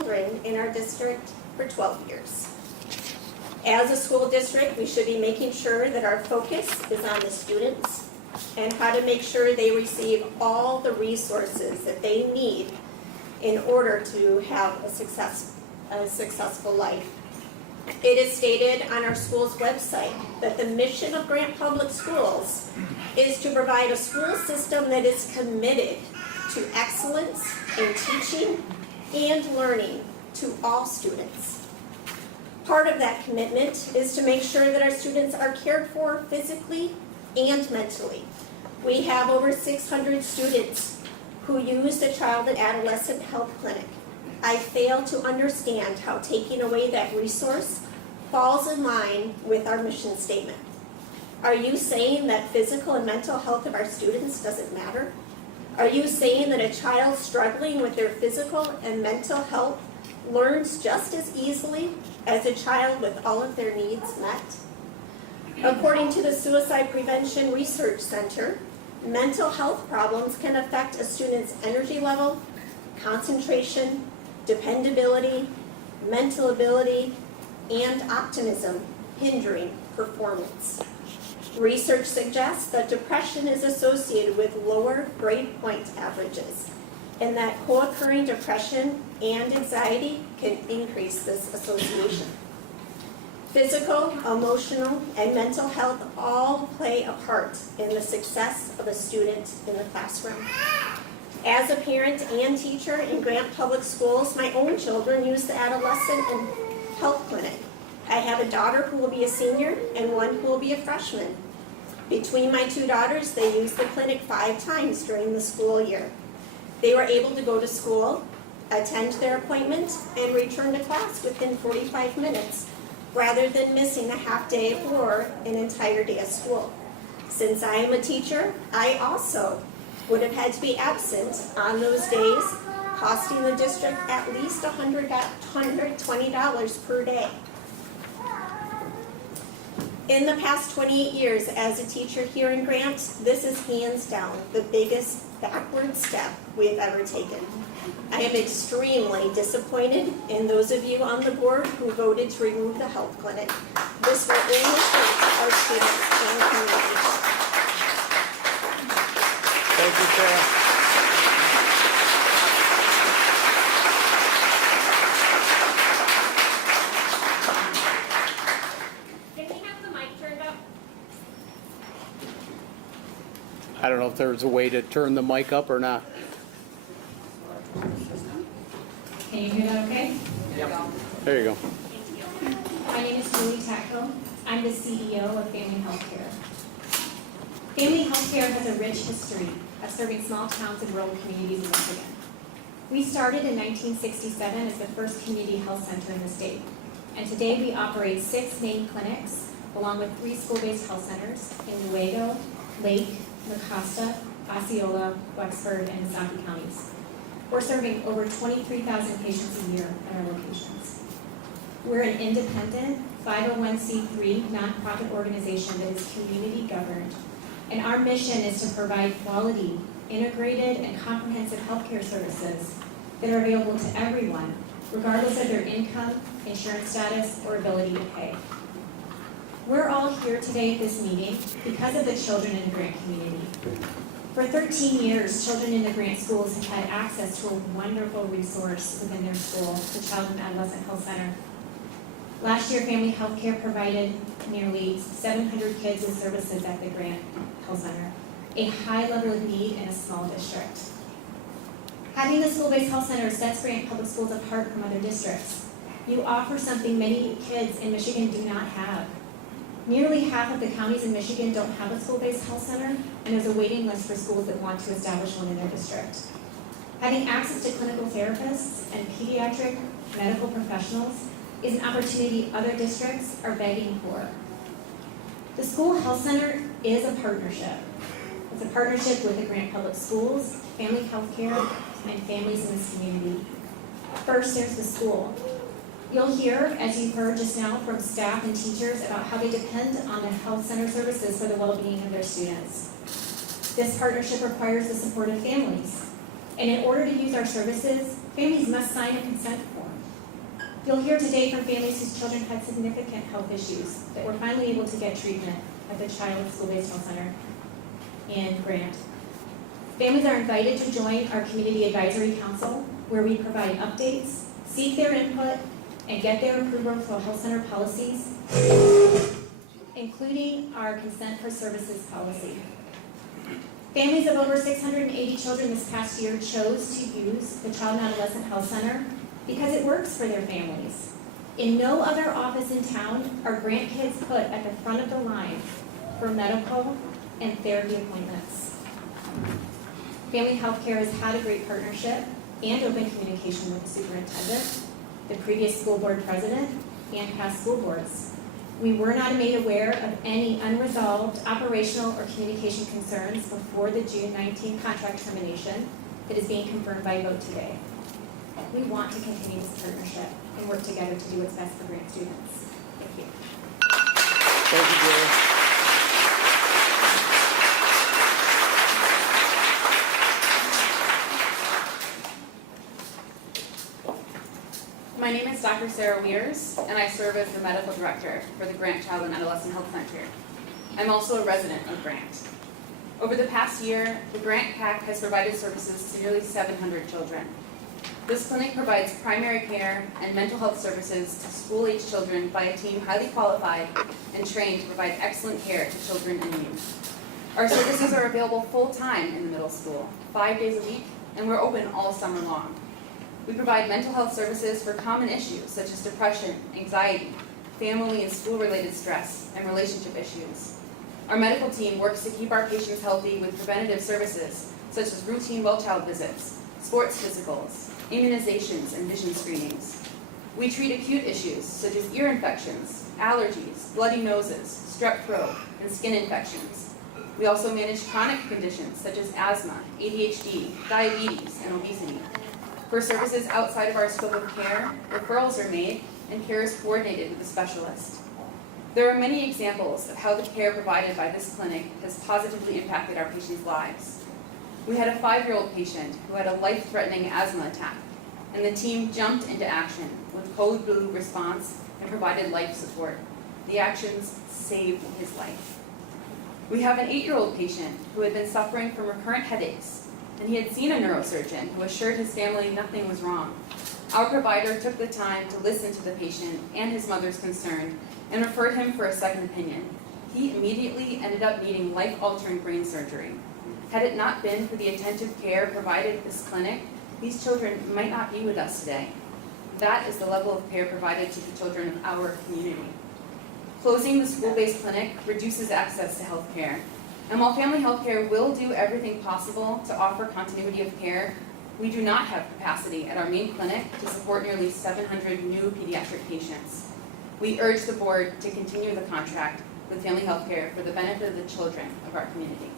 children in our district for 12 years. As a school district, we should be making sure that our focus is on the students and how to make sure they receive all the resources that they need in order to have a successful life. It is stated on our school's website that the mission of Grant Public Schools is to provide a school system that is committed to excellence in teaching and learning to all students. Part of that commitment is to make sure that our students are cared for physically and mentally. We have over 600 students who use the Child and Adolescent Health Clinic. I fail to understand how taking away that resource falls in line with our mission statement. Are you saying that physical and mental health of our students doesn't matter? Are you saying that a child struggling with their physical and mental health learns just as easily as a child with all of their needs met? According to the Suicide Prevention Research Center, mental health problems can affect a student's energy level, concentration, dependability, mental ability, and optimism, hindering performance. Research suggests that depression is associated with lower grade point averages, and that co-occurring depression and anxiety can increase this association. Physical, emotional, and mental health all play a part in the success of a student in the classroom. As a parent and teacher in Grant Public Schools, my own children use the Adolescent and Health Clinic. I have a daughter who will be a senior and one who will be a freshman. Between my two daughters, they use the clinic 5 times during the school year. They were able to go to school, attend their appointment, and return to class within 45 minutes, rather than missing a half day or an entire day of school. Since I am a teacher, I also would have had to be absent on those days, costing the district at least $120 per day. In the past 28 years as a teacher here in Grant, this is hands down the biggest backward step we have ever taken. I am extremely disappointed in those of you on the board who voted to remove the health clinic. This will only hurt our students and community. Thank you, Sarah. Can we have the mic turned up? I don't know if there's a way to turn the mic up or not. Can you hear that okay? There you go. Thank you. My name is Julie Tacko. I'm the CEO of Family Healthcare. Family Healthcare has a rich history of serving small towns and rural communities in Michigan. We started in 1967 as the first community health center in the state. And today we operate 6 main clinics, along with 3 school-based health centers in Newaygo, Lake, Mecosta, Osceola, Wexford, and Saukee counties. We're serving over 23,000 patients a year at our locations. We're an independent 501c3 nonprofit organization that is community governed, and our mission is to provide quality, integrated, and comprehensive healthcare services that are available to everyone, regardless of their income, insurance status, or ability to pay. We're all here today at this meeting because of the children in the Grant community. For 13 years, children in the Grant schools have had access to a wonderful resource within their school, the Child and Adolescent Health Center. Last year, Family Healthcare provided nearly 700 kids with services at the Grant Health Center, a high level of need in a small district. Having the school-based health center sets Grant Public Schools apart from other districts. You offer something many kids in Michigan do not have. Nearly half of the counties in Michigan don't have a school-based health center, and there's a waiting list for schools that want to establish one in their district. Having access to clinical therapists and pediatric medical professionals is an opportunity other districts are begging for. The school health center is a partnership. It's a partnership with the Grant Public Schools, Family Healthcare, and families in this community. First, there's the school. You'll hear, as you've heard just now, from staff and teachers about how they depend on the health center services for the well-being of their students. This partnership requires the support of families, And in order to use our services, families must sign a consent form. You'll hear today from families whose children had significant health issues that were finally able to get treatment at the Child School-Based Health Center in Grant. Families are invited to join our Community Advisory Council, where we provide updates, seek their input, and get their approval for health center policies, including our consent for services policy. Families of over 680 children this past year chose to use the Child and Adolescent Health Center because it works for their families. In no other office in town are Grant kids put at the front of the line for medical and therapy appointments. Family Healthcare has had a great partnership and open communication with the superintendent, the previous school board president, and past school boards. We were not made aware of any unresolved operational or communication concerns before the June 19 contract termination that is being confirmed by vote today. We want to continue this partnership and work together to do what's best for Grant students. Thank you. Thank you, Julie. My name is Dr. Sarah Weirs, and I serve as the medical director for the Grant Child and Adolescent Health Center. I'm also a resident of Grant. Over the past year, the Grant CAC has provided services to nearly 700 children. This clinic provides primary care and mental health services to school-age children by a team highly qualified and trained to provide excellent care to children in need. Our services are available full-time in the middle school, 5 days a week, and we're open all summer long. We provide mental health services for common issues such as depression, anxiety, family and school-related stress, and relationship issues. Our medical team works to keep our patients healthy with preventative services such as routine well-child visits, sports physicals, immunizations, and vision screenings. We treat acute issues such as ear infections, allergies, bloody noses, strep throat, and skin infections. We also manage chronic conditions such as asthma, ADHD, diabetes, and obesity. For services outside of our scope of care, referrals are made and care is coordinated with a specialist. There are many examples of how the care provided by this clinic has positively impacted our patients' lives. We had a 5-year-old patient who had a life-threatening asthma attack, and the team jumped into action with Code Blue response and provided life support. The actions saved his life. We have an 8-year-old patient who had been suffering from recurrent headaches, and he had seen a neurosurgeon who assured his family nothing was wrong. Our provider took the time to listen to the patient and his mother's concern and referred him for a second opinion. He immediately ended up needing life-altering brain surgery. Had it not been for the attentive care provided at this clinic, these children might not be with us today. That is the level of care provided to the children of our community. Closing the school-based clinic reduces access to health care. And while Family Healthcare will do everything possible to offer continuity of care, we do not have capacity at our main clinic to support nearly 700 new pediatric patients. We urge the board to continue the contract with Family Healthcare for the benefit of the children of our community.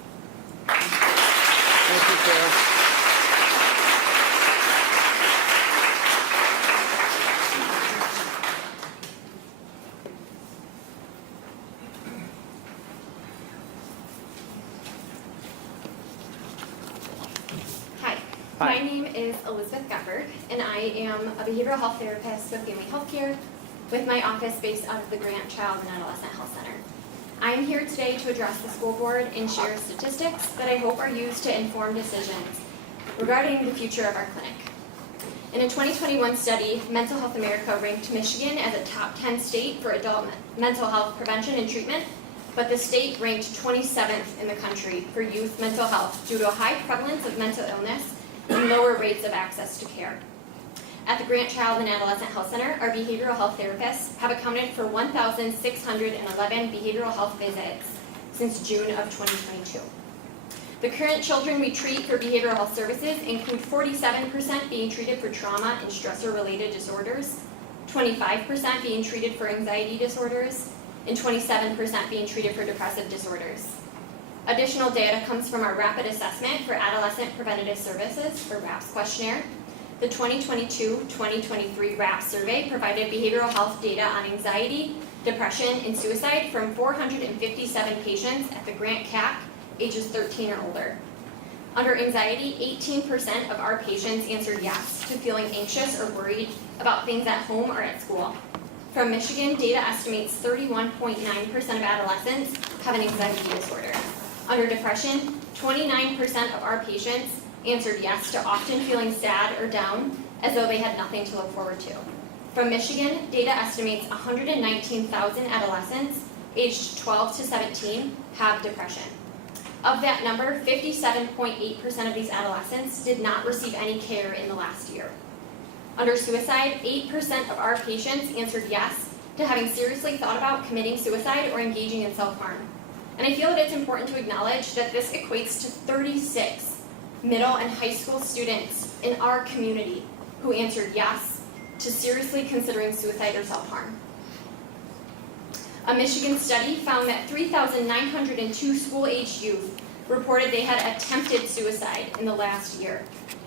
Thank you, Sarah. My name is Elizabeth Gutberg, and I am a behavioral health therapist with Family Healthcare with my office based out of the Grant Child and Adolescent Health Center. I am here today to address the school board and share statistics that I hope are used to inform decisions regarding the future of our clinic. In a 2021 study, Mental Health America ranked Michigan as a top 10 state for adult mental health prevention and treatment, but the state ranked 27th in the country for youth mental health due to a high prevalence of mental illness and lower rates of access to care. At the Grant Child and Adolescent Health Center, our behavioral health therapists have accounted for 1,611 behavioral health visits since June of 2022. The current children we treat for behavioral health services include 47% being treated for trauma and stressor-related disorders, 25% being treated for anxiety disorders, and 27% being treated for depressive disorders. Additional data comes from our Rapid Assessment for Adolescent Preventative Services, or RAPS questionnaire. The 2022-2023 RAPS survey provided behavioral health data on anxiety, depression, and suicide from 457 patients at the Grant CAC, ages 13 or older. Under anxiety, 18% of our patients answered yes to feeling anxious or worried about things at home or at school. From Michigan, data estimates 31.9% of adolescents have an anxiety disorder. Under depression, 29% of our patients answered yes to often feeling sad or down as though they had nothing to look forward to. From Michigan, data estimates 119,000 adolescents aged 12 to 17 have depression. Of that number, 57.8% of these adolescents did not receive any care in the last year. Under suicide, 8% of our patients answered yes to having seriously thought about committing suicide or engaging in self-harm. And I feel that it's important to acknowledge that this equates to 36 middle and high school students in our community who answered yes to seriously considering suicide or self-harm. A Michigan study found that 3,902 school-aged youth reported they had attempted suicide in the last year.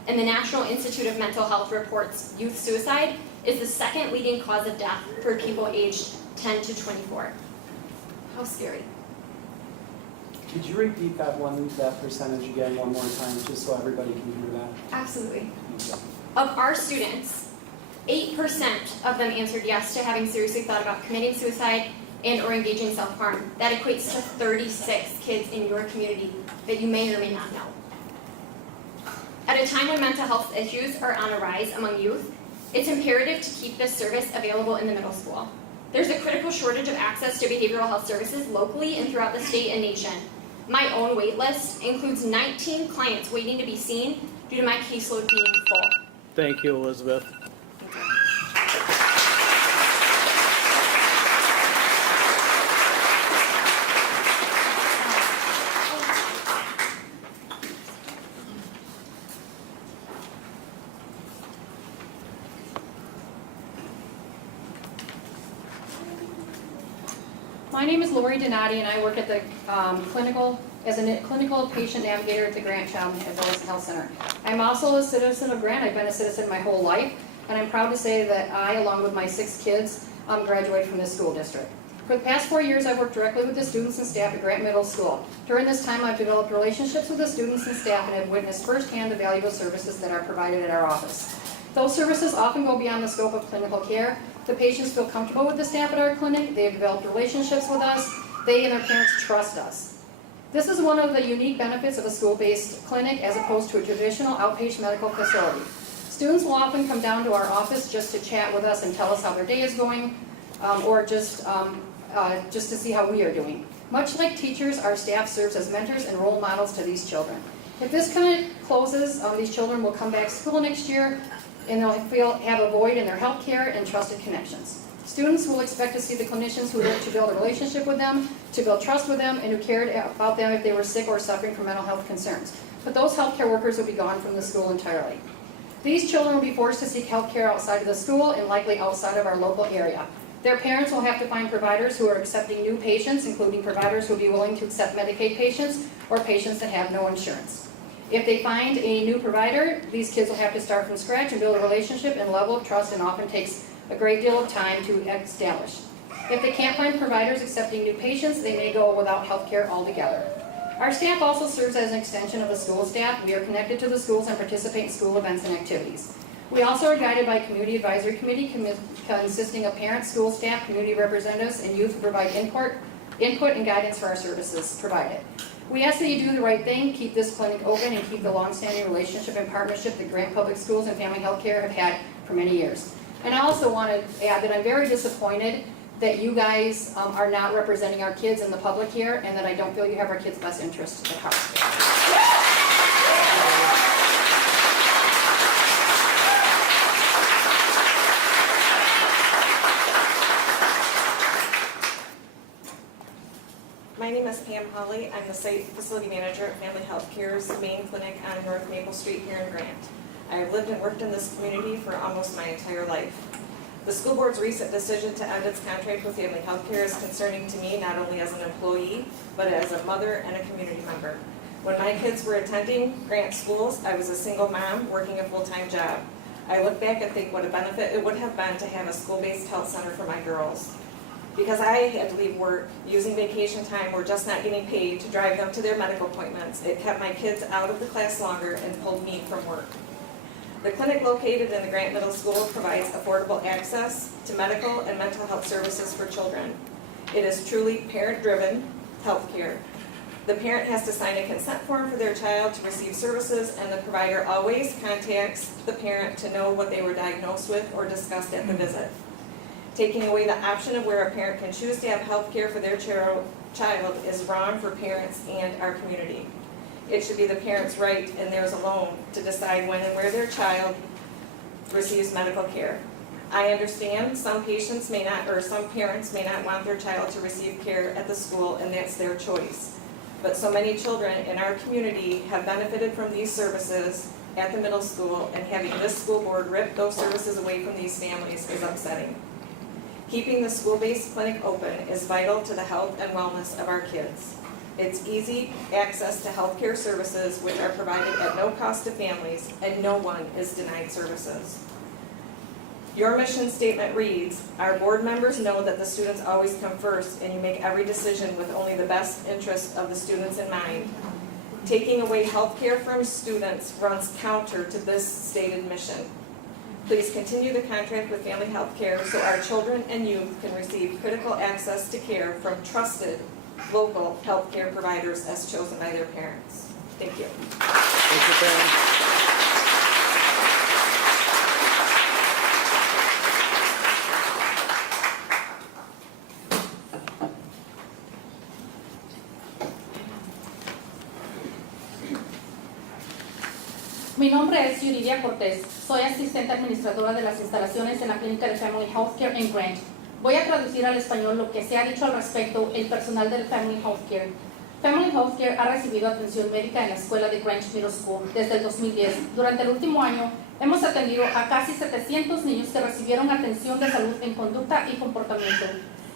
And the National Institute of Mental Health reports youth suicide is the second leading cause of death for people aged 10 to 24. How scary. Could you repeat that percentage again one more time, just so everybody can hear that? Absolutely. Thank you. Of our students, 8% of them answered yes to having seriously thought about committing suicide and or engaging in self-harm. That equates to 36 kids in your community that you may or may not know. At a time when mental health issues are on a rise among youth, it's imperative to keep this service available in the middle school. There's a critical shortage of access to behavioral health services locally and throughout the state and nation. My own wait list includes 19 clients waiting to be seen due to my caseload being full. Thank you, Elizabeth. My name is Lori Donati, and I work at the as a clinical patient navigator at the Grant Child and Adolescent Health Center. I'm also a citizen of Grant. I've been a citizen my whole life, and I'm proud to say that I, along with my 6 kids, graduated from this school district. For the past 4 years, I've worked directly with the students and staff at Grant Middle School. During this time, I've developed relationships with the students and staff and have witnessed firsthand the valuable services that are provided at our office. Those services often go beyond the scope of clinical care. The patients feel comfortable with the staff at our clinic. They have developed relationships with us. They and their parents trust us. This is one of the unique benefits of a school-based clinic as opposed to a traditional outpatient medical facility. Students will often come down to our office just to chat with us and tell us how their day is going, or just to see how we are doing. Much like teachers, our staff serves as mentors and role models to these children. If this clinic closes, these children will come back to school next year and they'll have a void in their health care and trusted connections. Students will expect to see the clinicians who work to build a relationship with them, to build trust with them, and who cared about them if they were sick or suffering from mental health concerns. But those healthcare workers will be gone from the school entirely. These children will be forced to seek health care outside of the school and likely outside of our local area. Their parents will have to find providers who are accepting new patients, including providers who will be willing to accept Medicaid patients or patients that have no insurance. If they find a new provider, these kids will have to start from scratch and build a relationship and level of trust, and often takes a great deal of time to establish. If they can't find providers accepting new patients, they may go without health care altogether. Our staff also serves as an extension of the school staff. We are connected to the schools and participate in school events and activities. We also are guided by a community advisory committee consisting of parents, school staff, community representatives, and youth who provide input and guidance for our services provided. We ask that you do the right thing, keep this clinic open, and keep the long-standing relationship and partnership that Grant Public Schools and Family Health Care have had for many years. And I also want to add that I'm very disappointed that you guys are not representing our kids in the public here, and that I don't feel you have our kids' best interests at heart. My name is Pam Holly. I'm the site facility manager at Family Health Care's main clinic on North Maple Street here in Grant. I have lived and worked in this community for almost my entire life. The school board's recent decision to end its contract with Family Health Care is concerning to me not only as an employee, but as a mother and a community member. When my kids were attending Grant schools, I was a single mom working a full-time job. I look back and think what a benefit it would have been to have a school-based health center for my girls. Because I had to leave work, using vacation time or just not getting paid to drive them to their medical appointments, it kept my kids out of the class longer and pulled me from work. The clinic located in the Grant Middle School provides affordable access to medical and mental health services for children. It is truly parent-driven healthcare. The parent has to sign a consent form for their child to receive services, and the provider always contacts the parent to know what they were diagnosed with or discussed at the visit. Taking away the option of where a parent can choose to have health care for their child is wrong for parents and our community. It should be the parent's right and theirs alone to decide when and where their child receives medical care. I understand some patients may not, or some parents may not want their child to receive care at the school, and that's their choice. But so many children in our community have benefited from these services at the middle school, and having this school board rip those services away from these families is upsetting. Keeping the school-based clinic open is vital to the health and wellness of our kids. It's easy access to healthcare services which are provided at no cost to families, and no one is denied services. Your mission statement reads, "Our board members know that the students always come first, and you make every decision with only the best interest of the students in mind." Taking away healthcare from students runs counter to this stated mission. Please continue the contract with Family Health Care so our children and youth can receive critical access to care from trusted local healthcare providers as chosen by their parents. Thank you. Thank you, Pam. Mi nombre es Yuridia Cortés. Soy asistente administradora de las instalaciones en la clínica de Family Health Care en Grant. Voy a traducir al español lo que se ha dicho al respecto el personal del Family Health Care. Family Health Care ha recibido atención médica en la escuela de Grant Middle School desde el 2010. Durante el último año, hemos atendido a casi 700 niños que recibieron atención de salud en conducta y comportamiento.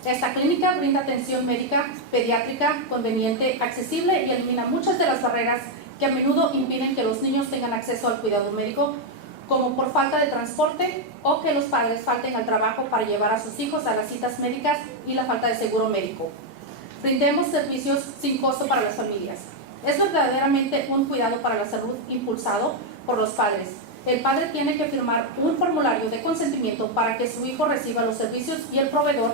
Esta clínica brinda atención médica, pediátrica, conveniente, accesible y elimina muchas de las barreras que a menudo impiden que los niños tengan acceso al cuidado médico, como por falta de transporte o que los padres falten al trabajo para llevar a sus hijos a las citas médicas y la falta de seguro médico. Brindemos servicios sin costo para las familias. Es verdaderamente un cuidado para la salud impulsado por los padres. El padre tiene que firmar un formulario de consentimiento para que su hijo reciba los servicios y el proveedor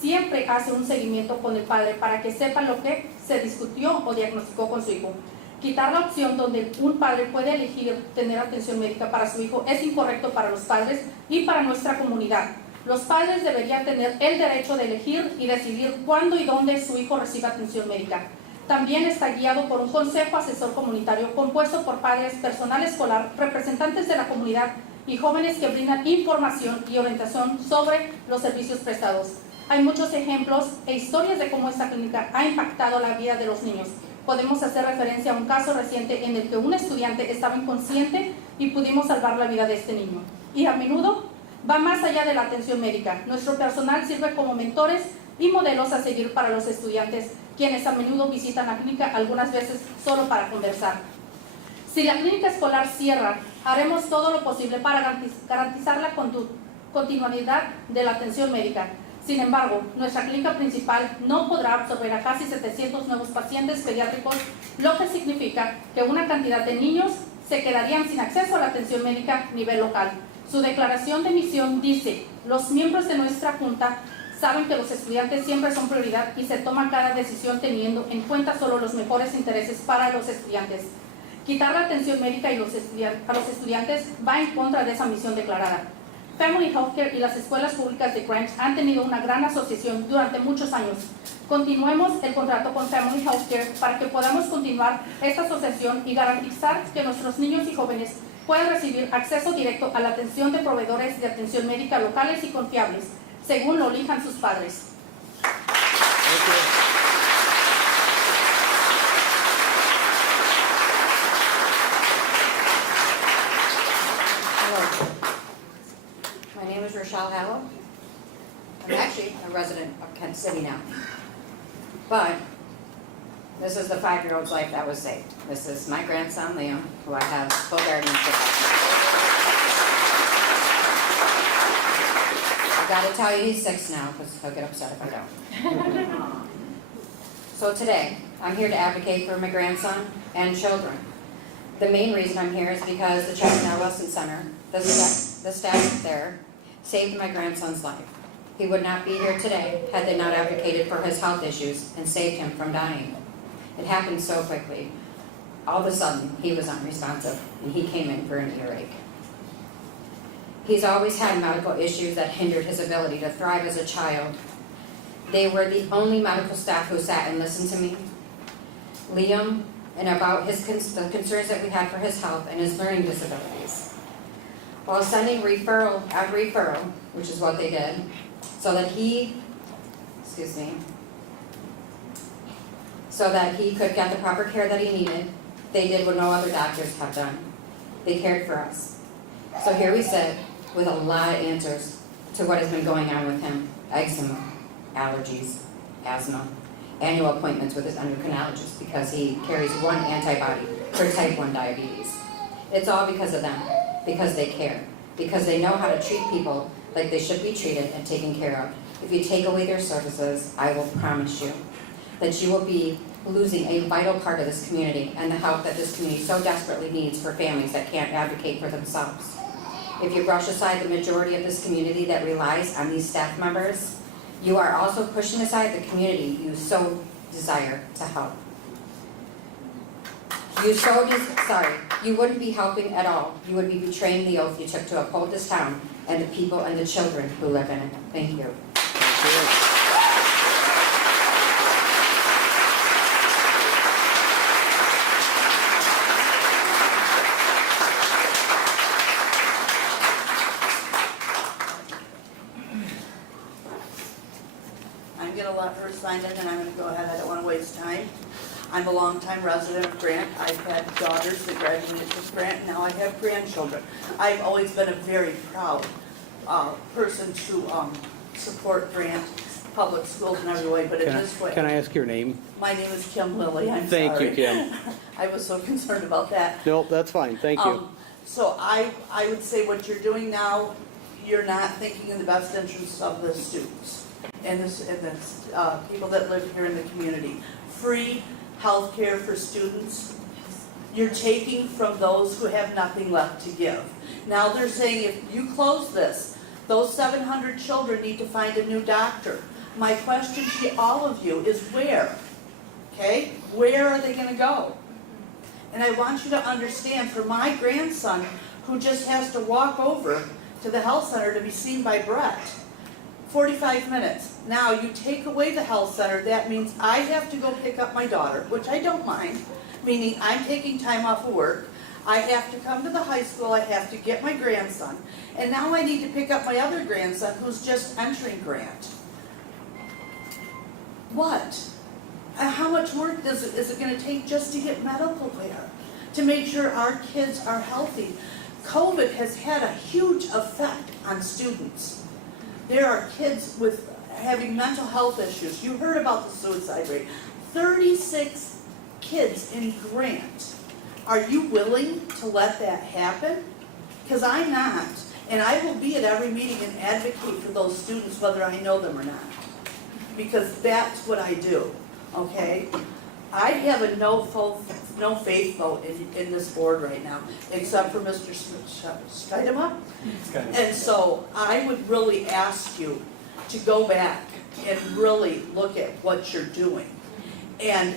siempre hace un seguimiento con el padre para que sepa lo que se discutió o diagnosticó con su hijo. Quitar la opción donde un padre puede elegir tener atención médica para su hijo es incorrecto para los padres y para nuestra comunidad. Los padres deberían tener el derecho de elegir y decidir cuándo y dónde su hijo reciba atención médica. También está guiado por un consejo asesor comunitario compuesto por padres, personal escolar, representantes de la comunidad y jóvenes que brindan información y orientación sobre los servicios prestados. Hay muchos ejemplos e historias de cómo esta clínica ha impactado la vida de los niños. Podemos hacer referencia a un caso reciente en el que un estudiante estaba inconsciente y pudimos salvar la vida de este niño. Y a menudo va más allá de la atención médica. Nuestro personal sirve como mentores y modelos a seguir para los estudiantes, quienes a menudo visitan la clínica algunas veces solo para conversar. Si la clínica escolar cierra, haremos todo lo posible para garantizar la continuidad de la atención médica. Sin embargo, nuestra clínica principal no podrá absorber a casi 700 nuevos pacientes pediátricos, lo que significa que una cantidad de niños se quedarían sin acceso a la atención médica a nivel local. Su declaración de misión dice: los miembros de nuestra junta saben que los estudiantes siempre son prioridad y se toma cada decisión teniendo en cuenta solo los mejores intereses para los estudiantes. Quitar la atención médica a los estudiantes va en contra de esa misión declarada. Family Health Care y las escuelas públicas de Grant han tenido una gran asociación durante muchos años. Continuemos el contrato con Family Health Care para que podamos continuar esta asociación y garantizar que nuestros niños y jóvenes puedan recibir acceso directo a la atención de proveedores de atención médica locales y confiables, según lo elijan sus padres. My name is Rochelle Hallow. I'm actually a resident of Kent City now. But this is the 5-year-old's life that was saved. This is my grandson, Liam, who I have full guardianship of. I've got to tell you, he's 6 now, because he'll get upset if I don't. So today, I'm here to advocate for my grandson and children. The main reason I'm here is because the Child and Adolescent Center, the staff there, saved my grandson's life. He would not be here today had they not advocated for his health issues and saved him from dying. It happened so quickly. All of a sudden, he was unresponsive, and he came in for an earache. He's always had medical issues that hindered his ability to thrive as a child. They were the only medical staff who sat and listened to me, Liam, and about the concerns that we had for his health and his learning disabilities. While sending referral, which is what they did, so that he could get the proper care that he needed, they did what no other doctors have done. They cared for us. So here we sit with a lot of answers to what has been going on with him: eczema, allergies, asthma, annual appointments with his endocrinologist because he carries one antibody for type 1 diabetes. It's all because of them, because they care, because they know how to treat people like they should be treated and taken care of. If you take away their services, I will promise you that you will be losing a vital part of this community and the help that this community so desperately needs for families that can't advocate for themselves. If you brush aside the majority of this community that relies on these staff members, you are also pushing aside the community you so desire to help. You wouldn't be helping at all. You would be betraying the oath you took to uphold this town and the people and the children who live in it. Thank you. I'm going to let her sign it, and I'm going to go ahead. I don't want to waste time. I'm a longtime resident of Grant. I've had daughters that graduated from Grant, and now I have grandchildren. I've always been a very proud person to support Grant public schools in every way, but in this way. Can I ask your name? My name is Kim Lilly. I'm Thank sorry. you, Kim. I was so concerned about that. Nope, that's fine, thank you. So I would say what you're doing now, you're not thinking in the best interests of the students and the people that live here in the community. Free health care for students, you're taking from those who have nothing left to give. Now they're saying if you close this, those 700 children need to find a new doctor. My question to all of you is where? Okay? Where are they going to go? And I want you to understand, for my grandson, who just has to walk over to the health center to be seen by Brett, 45 minutes. Now, you take away the health center, that means I have to go pick up my daughter, which I don't mind, meaning I'm taking time off of work. I have to come to the high school, I have to get my grandson, and now I need to pick up my other grandson who's just entering Grant. What? How much work is it going to take just to get medical care, to make sure our kids are healthy? COVID has had a huge effect on students. There are kids with having mental health issues. You heard about the suicide rate. 36 kids in Grant. Are you willing to let that happen? Because I'm not. And I will be at every meeting and advocate for those students whether I know them or not. Because that's what I do, okay? I have a no faith vote in this board right now, except for Mr. Streitema. And so I would really ask you to go back and really look at what you're doing. And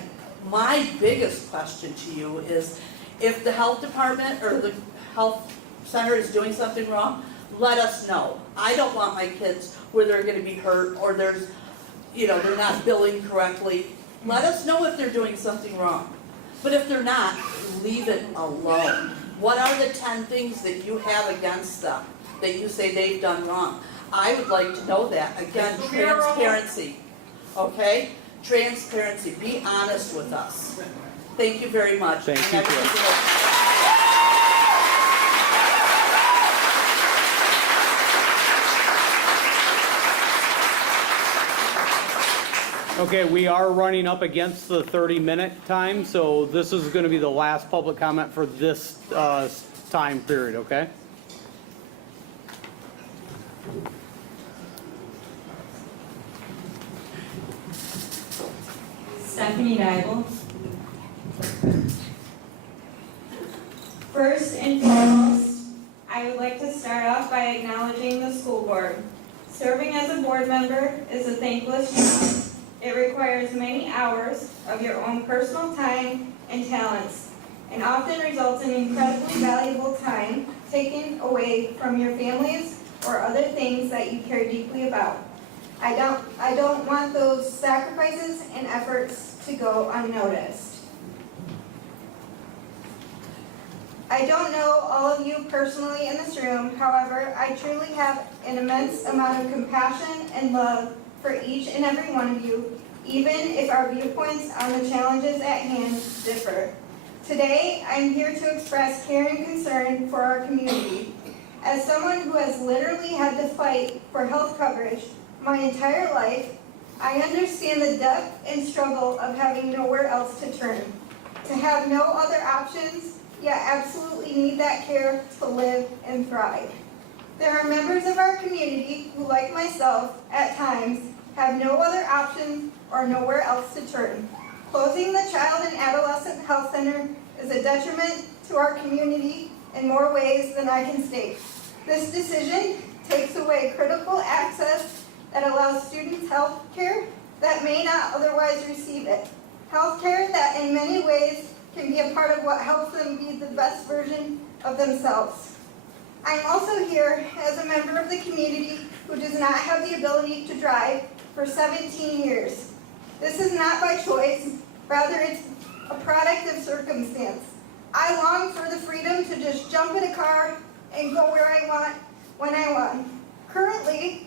my biggest question to you is, if the health department or the health center is doing something wrong, let us know. I don't want my kids where they're going to be hurt or they're not billing correctly. Let us know if they're doing something wrong. But if they're not, leave it alone. What are the 10 things that you have against them that you say they've done wrong? I would like to know that. Again, transparency. Okay? Transparency. Be honest with us. Thank you very much. Thank you, Kim. Okay, we are running up against the 30-minute time, so this is going to be the last public comment for this time period, okay? Stephanie Daigle. First and foremost, I would like to start off by acknowledging the school board. Serving as a board member is a thankless job. It requires many hours of your own personal time and talents, and often results in incredibly valuable time taken away from your families or other things that you care deeply about. I don't want those sacrifices and efforts to go unnoticed. I don't know all of you personally in this room, however, I truly have an immense amount of compassion and love for each and every one of you, even if our viewpoints on the challenges at hand differ. Today, I'm here to express care and concern for our community. As someone who has literally had to fight for health coverage my entire life, I understand the depth and struggle of having nowhere else to turn. To have no other options, yet absolutely need that care to live and thrive. There are members of our community who, like myself, at times, have no other options or nowhere else to turn. Closing the Child and Adolescent Health Center is a detriment to our community in more ways than I can state. This decision takes away critical access that allows students health care that may not otherwise receive it. Health care that in many ways can be a part of what helps them be the best version of themselves. I'm also here as a member of the community who does not have the ability to drive for 17 years. This is not by choice, rather it's a product of circumstance. I long for the freedom to just jump in a car and go where I want, when I want. Currently,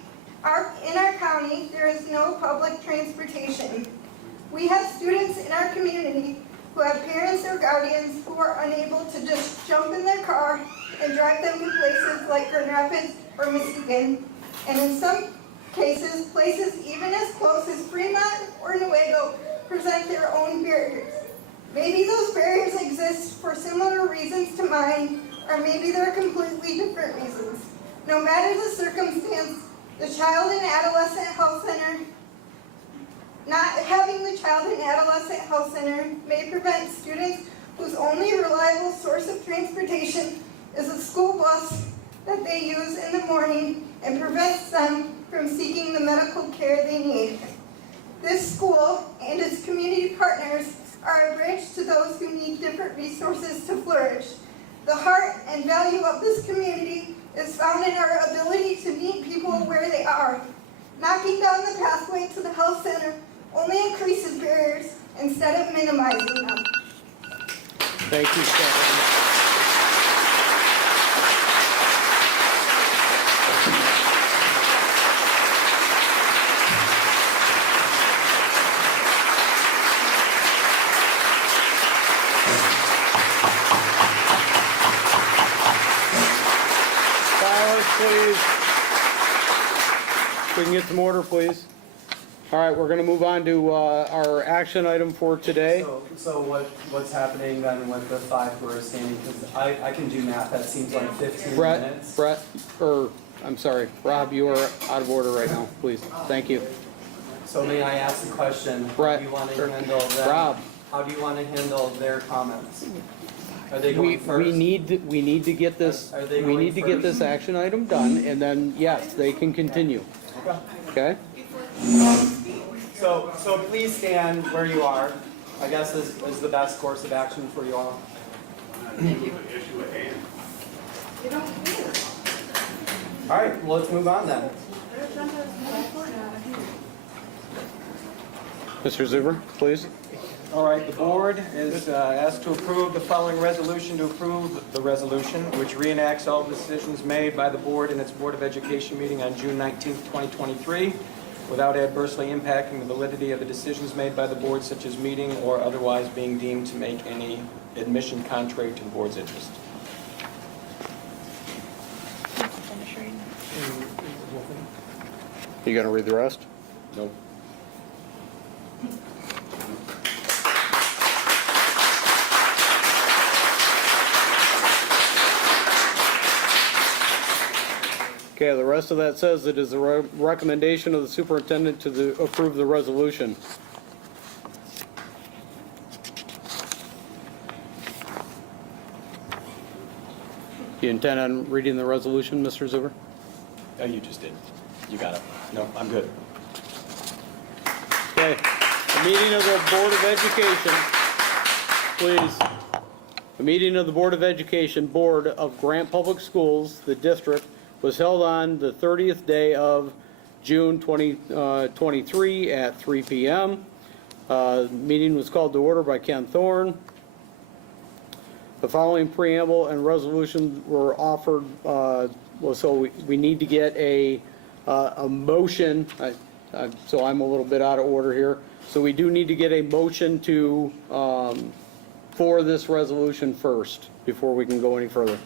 in our county, there is no public transportation. We have students in our community who have parents or guardians who are unable to just jump in their car and drive them to places like Grand Rapids or Muskegon, and in some cases, places even as close as Fremont or Newaygo present their own barriers. Maybe those barriers exist for similar reasons to mine, or maybe they're completely different reasons. No matter the circumstance, the Child and Adolescent Health Center, not having the Child and Adolescent Health Center may prevent students whose only reliable source of transportation is a school bus that they use in the morning and prevents them from seeking the medical care they need. This school and its community partners are a bridge to those who need different resources to flourish. The heart and value of this community is found in our ability to meet people where they are. Knocking down the pathway to the health center only increases barriers instead of minimizing them. Thank you, Stephanie. Silence, please. We can get some order, please. All right, we're going to move on to our action item for today. So what's happening then with the 5 who are standing, because I can do math, that seems like 15 minutes. I'm sorry, Rob, you are out of order right now, please. Thank you. So may I ask a question? How do you want to handle them? Rob. How do you want to handle their comments? Are they going first? We need to get this, Are they we going need to get first? this action item done, and then, yes, they can continue. Okay? So please stand where you are. I guess this is the best course of action for you all. All right, well, let's move on then. Mr. Zuber, please. All right, the board is asked to approve the following resolution to approve the resolution, which reenacts all decisions made by the board in its Board of Education meeting on June 19th, 2023, without adversely impacting the validity of the decisions made by the board, such as meeting or otherwise being deemed to make any admission contrary to the board's interest. You gonna read the rest? No. Okay, the rest of that says it is the recommendation of the superintendent to approve the resolution. You intend on reading the resolution, Mr. Zuber? Oh, you just did. You got it. No, I'm good. Okay, the meeting of the Board of Education, please. The meeting of the Board of Education, Board of Grant Public Schools, the district, was held on the 30th day of June 2023 at 3 p.m. Meeting was called to order by Ken Thorne. The following preamble and resolution were offered, so we need to get a motion, so I'm a little bit out of order here. So we do need to get a motion to, for this resolution first, before we can go any further.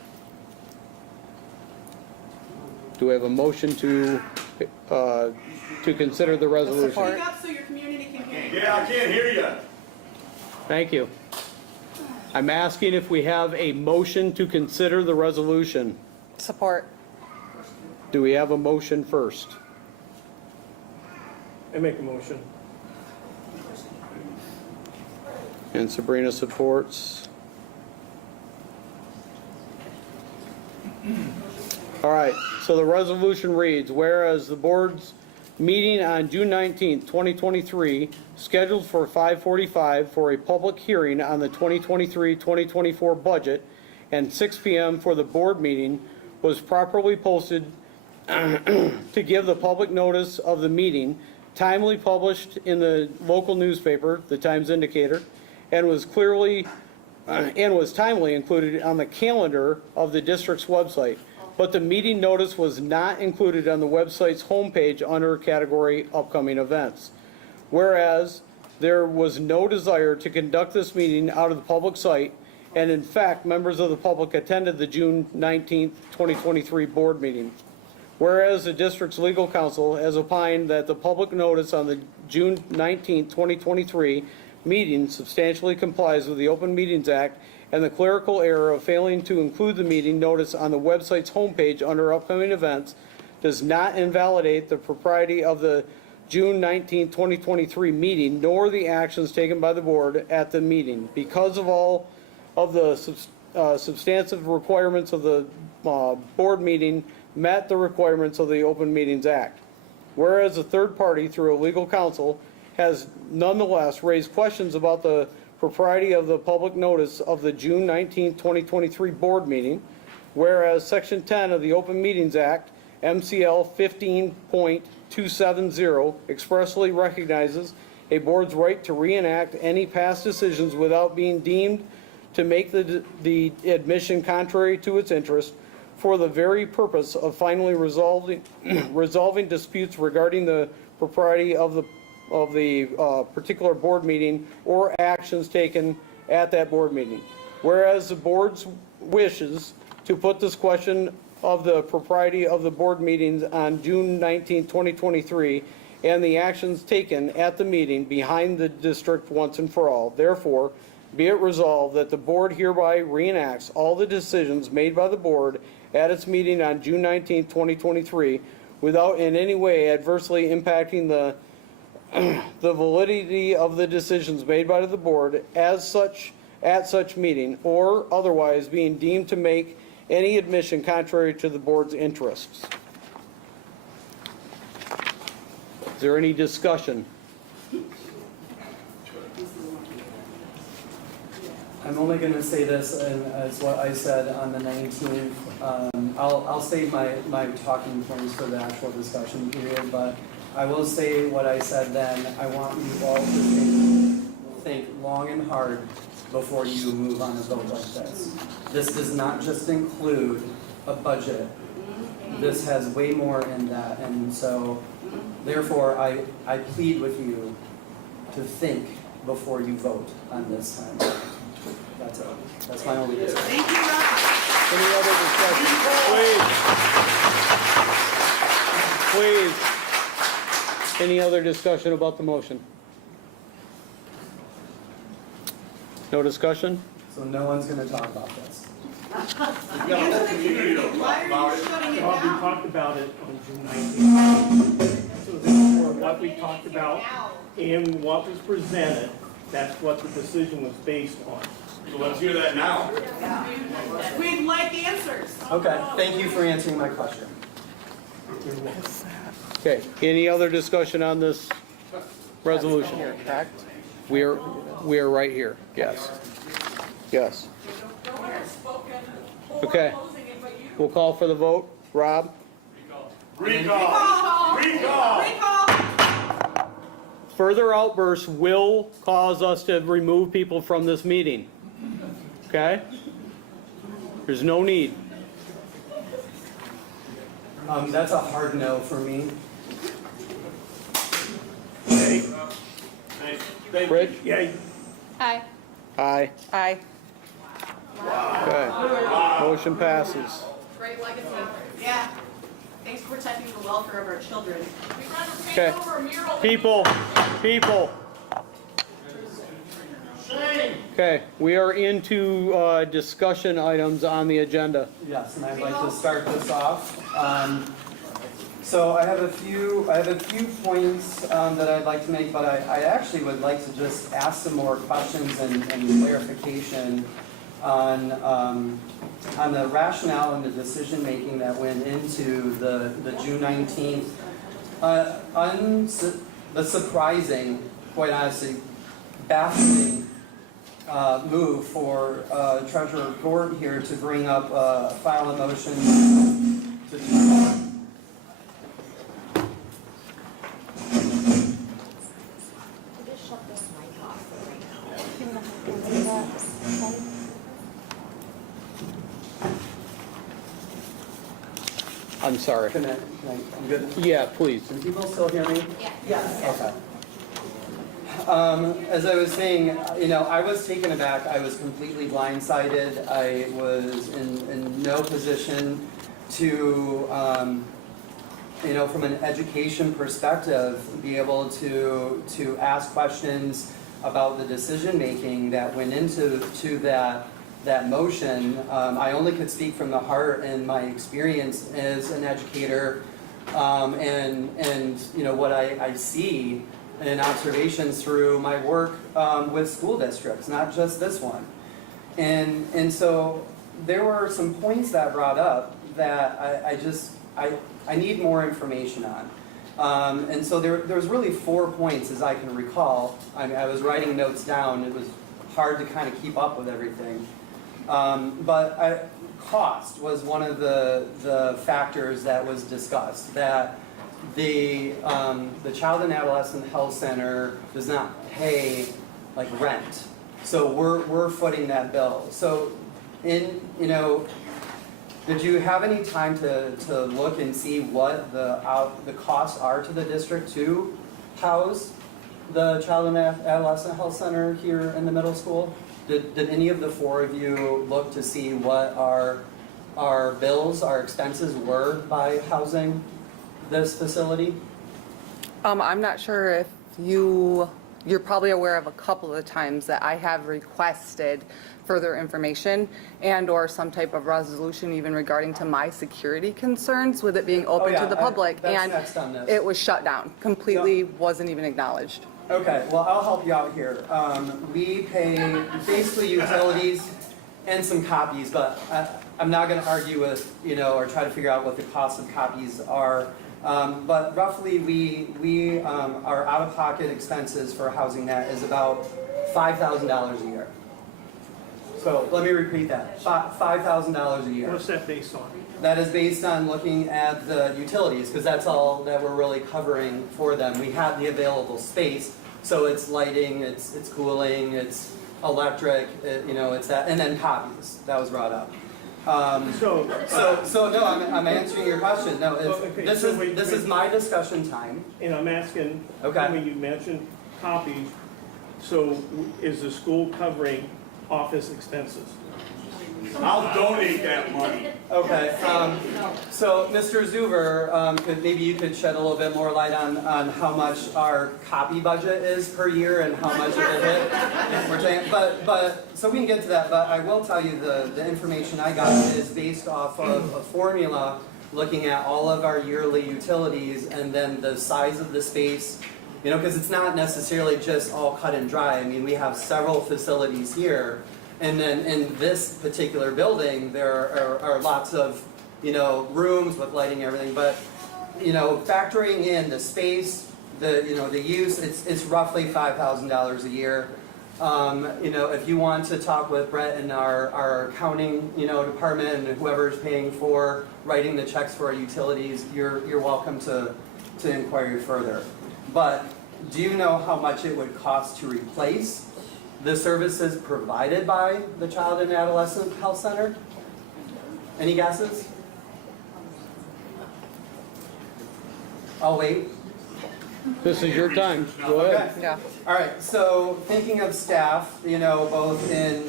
Do we have a motion to consider the resolution? Speak up so your community can hear you. Yeah, I can't hear you. Thank you. I'm asking if we have a motion to consider the resolution. Support. Do we have a motion first? I make a motion. And Sabrina supports. All right, so the resolution reads, whereas the board's meeting on June 19th, 2023, scheduled for 5:45 for a public hearing on the 2023-2024 budget and 6 p.m. for the board meeting, was properly posted to give the public notice of the meeting, timely published in the local newspaper, the Times Indicator, and was timely included on the calendar of the district's website. But the meeting notice was not included on the website's homepage under category upcoming events. Whereas there was no desire to conduct this meeting out of the public site, and in fact, members of the public attended the June 19th, 2023 board meeting. Whereas the district's legal counsel has opined that the public notice on the June 19th, 2023 meeting substantially complies with the Open Meetings Act, and the clerical error of failing to include the meeting notice on the website's homepage under upcoming events does not invalidate the propriety of the June 19, 2023 meeting, nor the actions taken by the board at the meeting, because of all of the substantive requirements of the board meeting met the requirements of the Open Meetings Act. Whereas a third party, through a legal counsel, has nonetheless raised questions about the propriety of the public notice of the June 19, 2023 board meeting, whereas Section 10 of the Open Meetings Act, MCL 15.270, expressly recognizes a board's right to reenact any past decisions without being deemed to make the admission contrary to its interest, for the very purpose of finally resolving disputes regarding the propriety of the particular board meeting or actions taken at that board meeting. Whereas the board's wishes to put this question of the propriety of the board meetings on June 19, 2023, and the actions taken at the meeting behind the district once and for all. Therefore, be it resolved that the board hereby reenacts all the decisions made by the board at its meeting on June 19, 2023, without in any way adversely impacting the validity of the decisions made by the board as such at such meeting, or otherwise being deemed to make any admission contrary to the board's interests. Is there any discussion? I'm only going to say this, and as what I said on the 19th. I'll save my talking points for the actual discussion period, but I will say what I said then. I want you all to think long and hard before you move on a vote like this. This does not just include a budget. This has way more in that, and so therefore I plead with you to think before you vote on this time. That's it. That's my only discussion. Thank you, Rob. Any other discussion? Please. Any other discussion about the motion? No discussion? So no one's going to talk about this. Why are you shutting it Well, we down? talked about it on June 19th. So therefore, what we talked about and what was presented, that's what the decision was based on. So let's hear that now. We'd like answers. Okay, thank you for answering my question. Okay, any other discussion on this resolution? We are right here, yes. Yes. Okay, we'll call for the vote. Rob? Recall! Further outbursts will cause us to remove people from this meeting. Okay? There's no need. That's a hard no for me. Rich? Yeah, Aye. Aye. Aye. Okay. Motion passes. Great legacy. Yeah. Thanks for protecting the welfare of our children. Okay. People. Okay, we are into discussion items on the agenda. Yes, and I'd like to start this off. So I have a few points that I'd like to make, but I actually would like to just ask some more questions and clarification on the rationale and the decision making that went into the June 19th. The surprising, quite honestly, baffling move for Treasurer Gort here to bring up, file a motion to I'm sorry. I'm good. Yeah, please. Can people still hear me? Yes. Okay. As I was saying, I was taken aback. I was completely blindsided. I was in no position to, from an education perspective, be able to ask questions about the decision making that went into that motion. I only could speak from the heart and my experience as an educator, and what I see and observations through my work with school districts, not just this one. And so there were some points that brought up that I need more information on. And so there was really 4 points as I can recall. I was writing notes down. It was hard to kind of keep up with everything. But cost was one of the factors that was discussed, that the Child and Adolescent Health Center does not pay like rent. So we're footing that bill. So did you have any time to look and see what the costs are to the district to house the Child and Adolescent Health Center here in the middle school? Did any of the 4 of you look to see what our bills, our expenses were by housing this facility? I'm not sure if you're probably aware of a couple of times that I have requested further information and or some type of resolution even regarding to my security concerns with it being open to the public. That's next on this. It was shut down, completely wasn't even acknowledged. Okay, well, I'll help you out here. We pay basically utilities and some copies, but I'm not going to argue with, or try to figure out what the cost of copies are. But roughly, we our out-of-pocket expenses for housing that is about $5,000 a year. So let me repeat that, $5,000 a year. what's that based on? That is based on looking at the utilities, because that's all that we're really covering for them. We have the available space, so it's lighting, it's cooling, it's electric, it's that, and then copies, that was brought up. So no, I'm answering your question. No, this is my discussion time. And I'm asking, Okay. when you mentioned copies, so is the school covering office expenses? I'll donate that money. Okay, so Mr. Zuber, maybe you could shed a little bit more light on how much our copy budget is per year and how much it will hit. We're saying, but so we can get to that. But I will tell you the information I got is based off of a formula looking at all of our yearly utilities and then the size of the space. Because it's not necessarily just all cut and dry. I mean, we have several facilities here. And then in this particular building, there are lots of, rooms with lighting and everything, but, factoring in the space, the use, it's roughly $5,000 a year. If you want to talk with Brett and our accounting, department and whoever's paying for writing the checks for our utilities, you're welcome to inquire further. But do you know how much it would cost to replace the services provided by the Child and Adolescent Health Center? Any guesses? I'll wait. This is your time. Go ahead. Okay. Yeah. All right, so thinking of staff, both in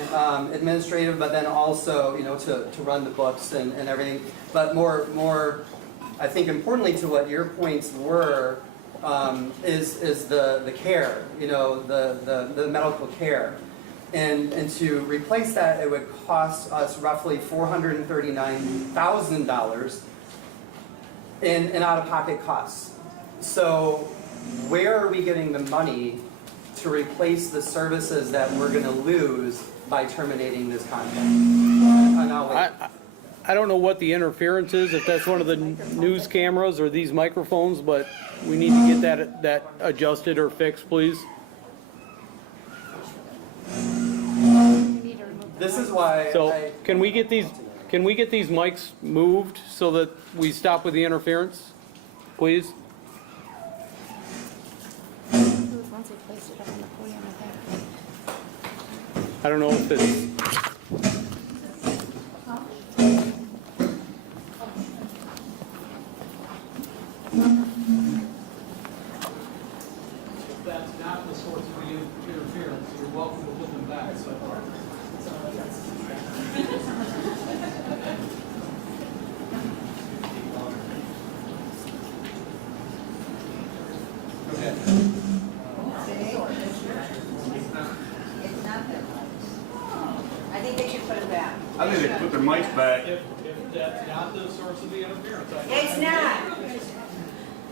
administrative, but then also, to run the books and everything. But more, I think importantly to what your points were, is the care, the medical care. And to replace that, it would cost us roughly $439,000 in out-of-pocket costs. So where are we getting the money to replace the services that we're going to lose by terminating this contract? And I'll wait. I don't know what the interference is, if that's one of the news cameras or these microphones, but we need to get that adjusted or fixed, please. This is why. So can we get these mics moved so that we stop with the interference, please? I don't know if it's. That's not the source of the interference, you're welcome to put them back. I think they should put it back. I think they put their mics back. If that's not the source of the interference. It's not.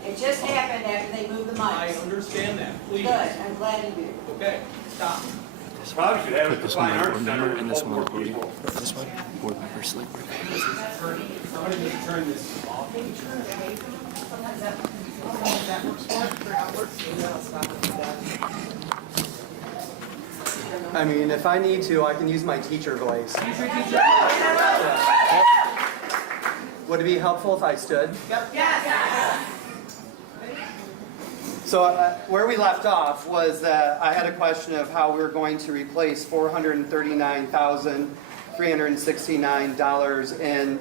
It just happened after they moved the I mics. understand that, please. Good, I'm glad you do. Okay, stop. Probably should have it at the Fine Arts Center. and this one more recording. people. This one, board member sleeper. Somebody just turn this off. I mean, if I need to, I can use my teacher voice. Would it be helpful if I stood? Yep. Yes. So where we left off was that I had a question of how we were going to replace $439,369 in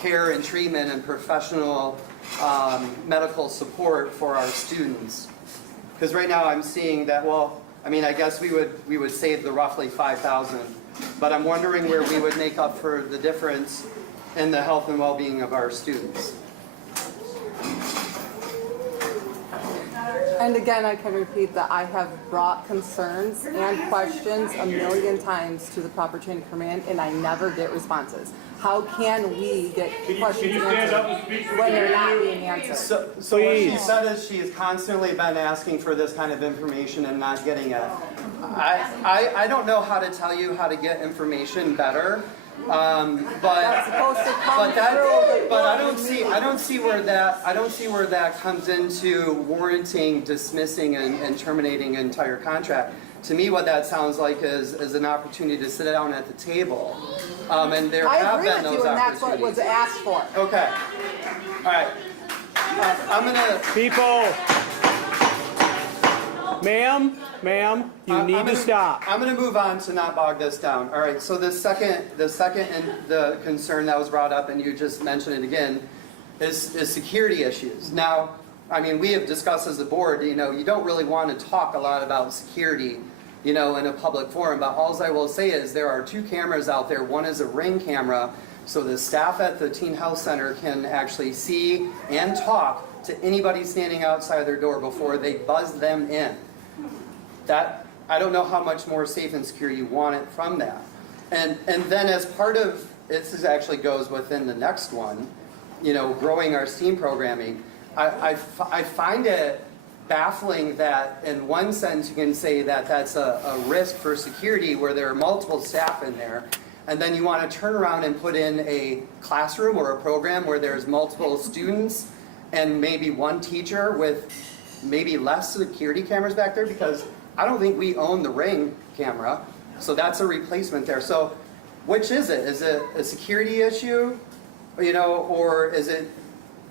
care and treatment and professional medical support for our students. Because right now I'm seeing that, I guess we would save the roughly $5,000, but I'm wondering where we would make up for the difference in the health and well-being of our students. And again, I can repeat that I have brought concerns and questions a million times to the proper chain of command, and I never get responses. How can we get questions answered when they're not being answered? So what she said is she has constantly been asking for this kind of information and not getting it. I don't know how to tell you how to get information better, but I don't see where that comes into warranting, dismissing, and terminating an entire contract. To me, what that sounds like is an opportunity to sit down at the table, and there have been those opportunities. I agree with you, and that's what was asked for. Okay. All right. I'm gonna. People. Ma'am, you need to stop. I'm going to move on to not bog this down. All right, so the second and the concern that was brought up, and you just mentioned it again, is security issues. Now, we have discussed as a board, you don't really want to talk a lot about security, in a public forum, but all I will say is there are 2 cameras out there. One is a Ring camera, so the staff at the Teen Health Center can actually see and talk to anybody standing outside their door before they buzz them in. That, I don't know how much more safe and secure you want it from that. And then as part of, this actually goes within the next one, growing our STEAM programming, I find it baffling that in one sense you can say that that's a risk for security where there are multiple staff in there, and then you want to turn around and put in a classroom or a program where there's multiple students and maybe one teacher with maybe less security cameras back there, because I don't think we own the Ring camera, so that's a replacement there. So which is it? Is it a security issue, or is it,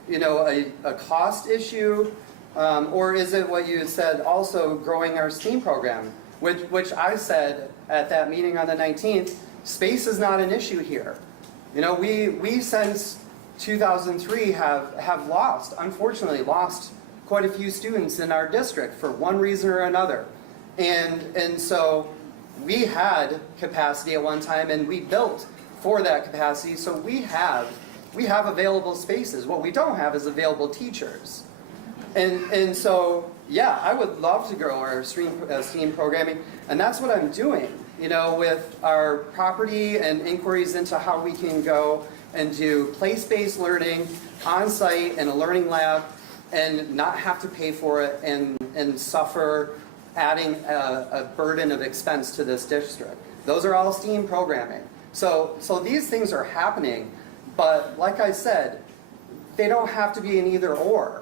a cost issue? Or is it what you said, also growing our STEAM program, which I said at that meeting on the 19th, space is not an issue here. We since 2003 have unfortunately lost quite a few students in our district for one reason or another. And so we had capacity at one time, and we built for that capacity, so we have available spaces. What we don't have is available teachers. And so, yeah, I would love to grow our STEAM programming, and that's what I'm doing, with our property and inquiries into how we can go and do place-based learning on-site in a learning lab and not have to pay for it and suffer adding a burden of expense to this district. Those are all STEAM programming. So these things are happening, but like I said, they don't have to be an either or.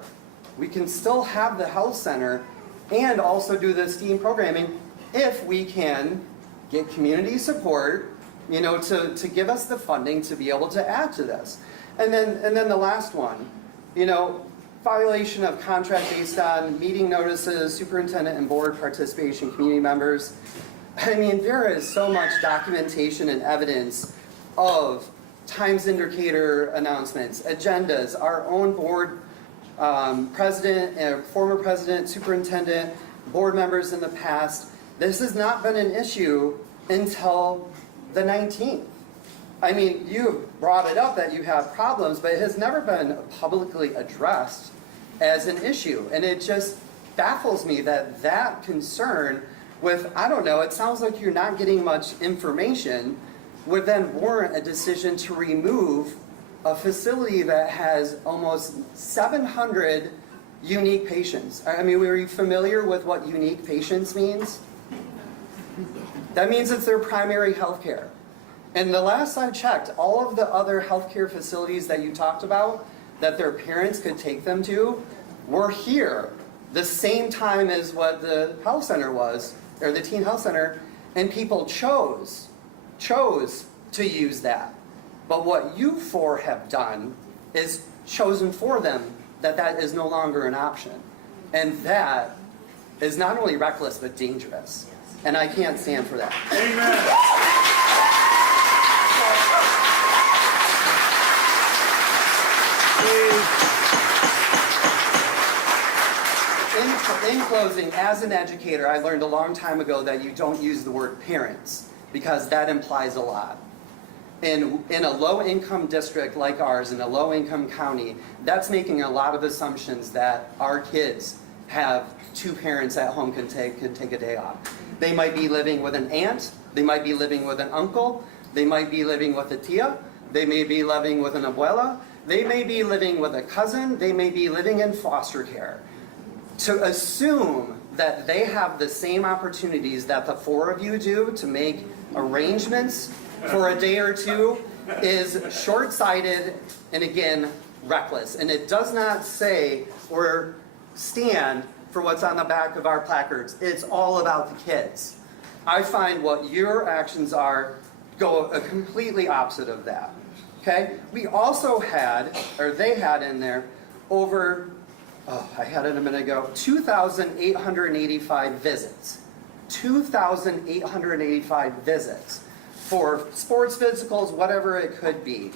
We can still have the health center and also do the STEAM programming if we can get community support, to give us the funding to be able to add to this. And then the last one, violation of contract based on meeting notices, superintendent and board participation, community members. I mean, there is so much documentation and evidence of times indicator announcements, agendas, our own board president, former president, superintendent, board members in the past. This has not been an issue until the 19th. I mean, you've brought it up that you have problems, but it has never been publicly addressed as an issue. And it just baffles me that concern with, I don't know, it sounds like you're not getting much information, would then warrant a decision to remove a facility that has almost 700 unique patients. I mean, were you familiar with what unique patients means? That means it's their primary health care. And the last I checked, all of the other healthcare facilities that you talked about, that their parents could take them to, were here the same time as what the health center was, or the teen health center, and people chose to use that. But what you four have done is chosen for them that is no longer an option. And that is not only reckless, but dangerous. And I can't stand for that. Amen. In closing, as an educator, I learned a long time ago that you don't use the word parents because that implies a lot. In a low-income district like ours, in a low-income county, that's making a lot of assumptions that our kids have two parents at home can take a day off. They might be living with an aunt, they might be living with an uncle, they might be living with a tia, they may be living with an abuela, they may be living with a cousin, they may be living in foster care. To assume that they have the same opportunities that the four of you do to make arrangements for a day or two is short-sighted and, again, reckless. And it does not say or stand for what's on the back of our placards. It's all about the kids. I find what your actions are go a completely opposite of that. Okay? We also had, or they had in there, over, I had it a minute ago, 2,885 visits. 2,885 visits for sports physicals, whatever it could be.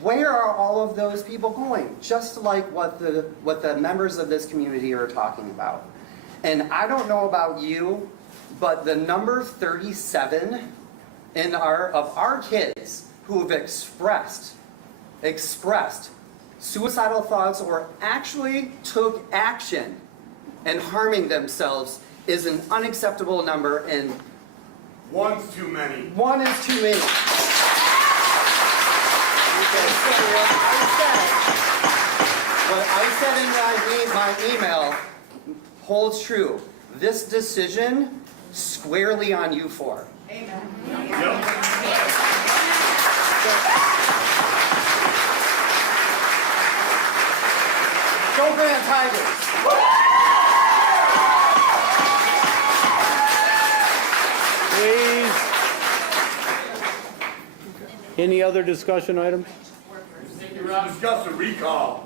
Where are all of those people going? Just like what the members of this community are talking about. And I don't know about you, but the number 37 of our kids who have expressed suicidal thoughts or actually took action in harming themselves is an unacceptable number, and one's too many. One is too many. What I said in my email holds true. This decision squarely on you four. Go Grand Tigers! Please. Any other discussion items? Discuss a recall.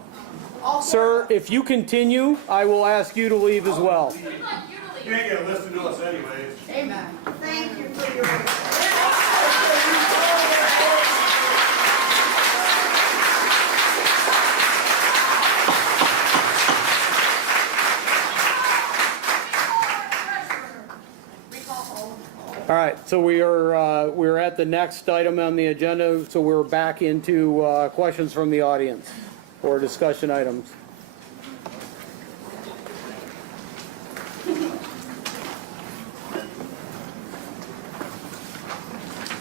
Sir, if you continue, I will ask you to leave as well. You ain't gonna listen to us anyways. Thank you for your. All right, so we're at the next item on the agenda, so we're back into questions from the audience or discussion items.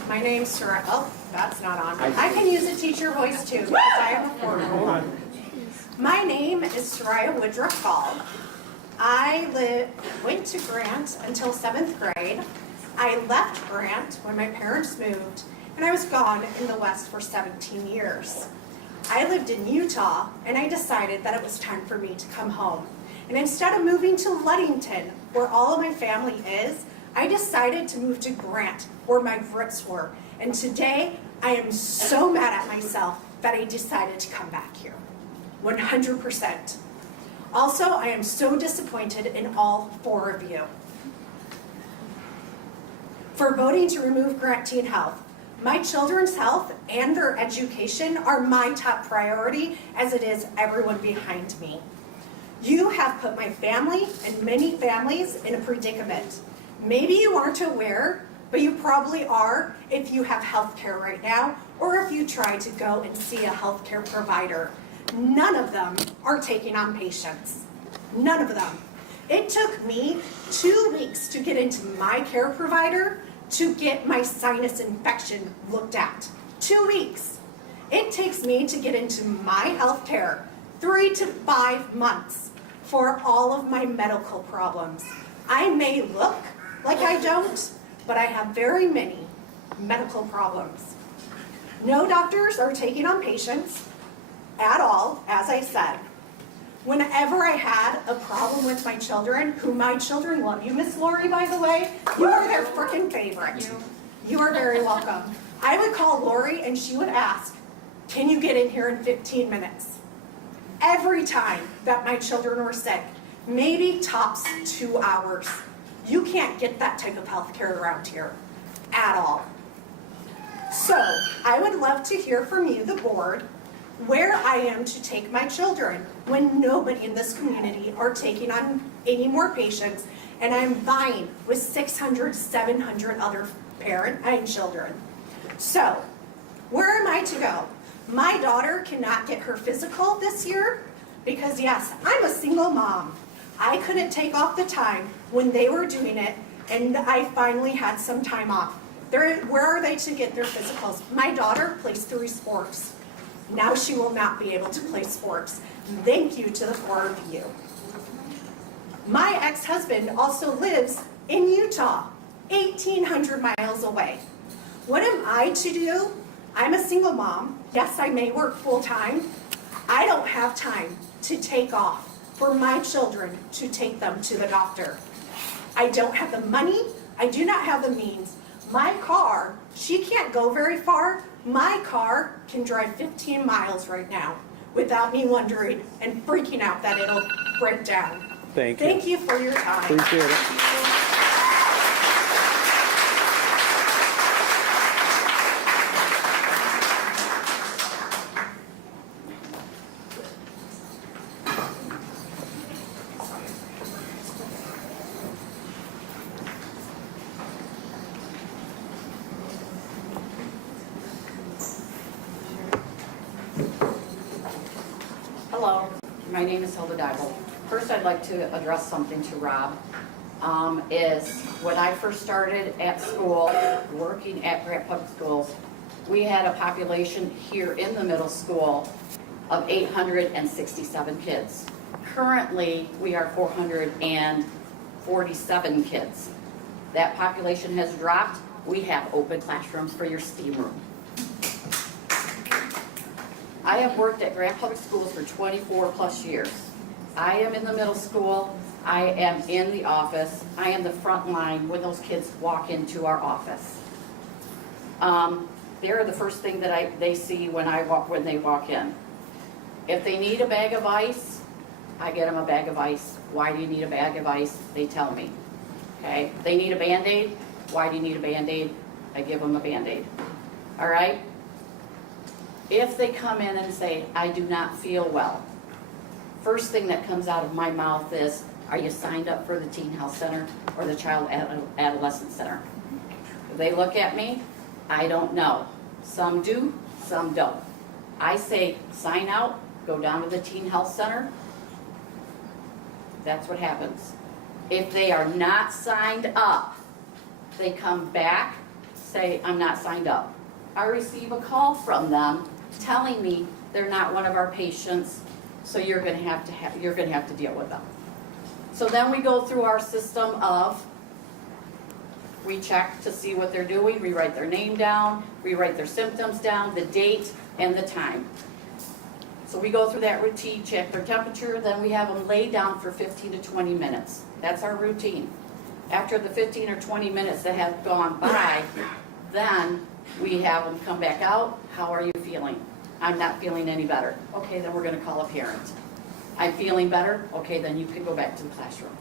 My name's Soraya, oh, that's not on. I can use a teacher voice too, because I am a former. My name is Soraya Woodruff Gall. I went to Grant until 7th grade. I left Grant when my parents moved, and I was gone in the West for 17 years. I lived in Utah, and I decided that it was time for me to come home. And instead of moving to Ludington, where all of my family is, I decided to move to Grant, where my roots were. And today, I am so mad at myself that I decided to come back here. 100%. Also, I am so disappointed in all four of you for voting to remove Grant Teen Health. My children's health and their education are my top priority, as it is everyone behind me. You have put my family and many families in a predicament. Maybe you aren't aware, but you probably are if you have health care right now, or if you try to go and see a healthcare provider. None of them are taking on patients. None of them. It took me 2 weeks to get into my care provider to get my sinus infection looked at. 2 weeks. It takes me to get into my health care 3 to 5 months for all of my medical problems. I may look like I don't, but I have very many medical problems. No doctors are taking on patients at all, as I said. Whenever I had a problem with my children, who my children love you, Miss Lori, by the way, you are their freaking favorite. You are very welcome. I would call Lori and she would ask, can you get in here in 15 minutes? Every time that my children were sick, maybe tops 2 hours. You can't get that type of health care around here at all. So I would love to hear from you, the board, where I am to take my children when nobody in this community are taking on any more patients, and I'm vying with 600, 700 other parents and children. So where am I to go? My daughter cannot get her physical this year because, yes, I'm a single mom. I couldn't take off the time when they were doing it, and I finally had some time off. Where are they to get their physicals? My daughter plays 3 sports. Now she will not be able to play sports. Thank you to the 4 of you. My ex-husband also lives in Utah, 1,800 miles away. What am I to do? I'm a single mom. Yes, I may work full-time. I don't have time to take off for my children to take them to the doctor. I don't have the money. I do not have the means. My car, she can't go very far. My car can drive 15 miles right now without me wondering and freaking out that it'll break down. Thank you. Thank you for your time. Appreciate it. Hello, my name is Hilda Dybel. First, I'd like to address something to Rob. Is when I first started at school, working at Grant Public Schools, we had a population here in the middle school of 867 kids. Currently, we are 447 kids. That population has dropped. We have open classrooms for your STEAM room. I have worked at Grant Public Schools for 24 plus years. I am in the middle school. I am in the office. I am the front line when those kids walk into our office. They're the first thing that they see when they walk in. If they need a bag of ice, I get them a bag of ice. Why do you need a bag of ice? They tell me. Okay? They need a Band-Aid. Why do you need a Band-Aid? I give them a Band-Aid. All right? If they come in and say, I do not feel well, first thing that comes out of my mouth is, are you signed up for the Teen Health Center or the Child Adolescent Center? If they look at me, I don't know. Some do, some don't. I say, sign out, go down to the Teen Health Center. That's what happens. If they are not signed up, they come back, say, I'm not signed up. I receive a call from them telling me they're not one of our patients, so you're gonna have to deal with them. So then we go through our system of, we check to see what they're doing, we write their name down, we write their symptoms down, the date and the time. So we go through that routine, check their temperature, then we have them lay down for 15 to 20 minutes. That's our routine. After the 15 or 20 minutes that have gone by, then we have them come back out. How are you feeling? I'm not feeling any better. Okay, then we're gonna call a parent. I'm feeling better. Okay, then you can go back to the classroom.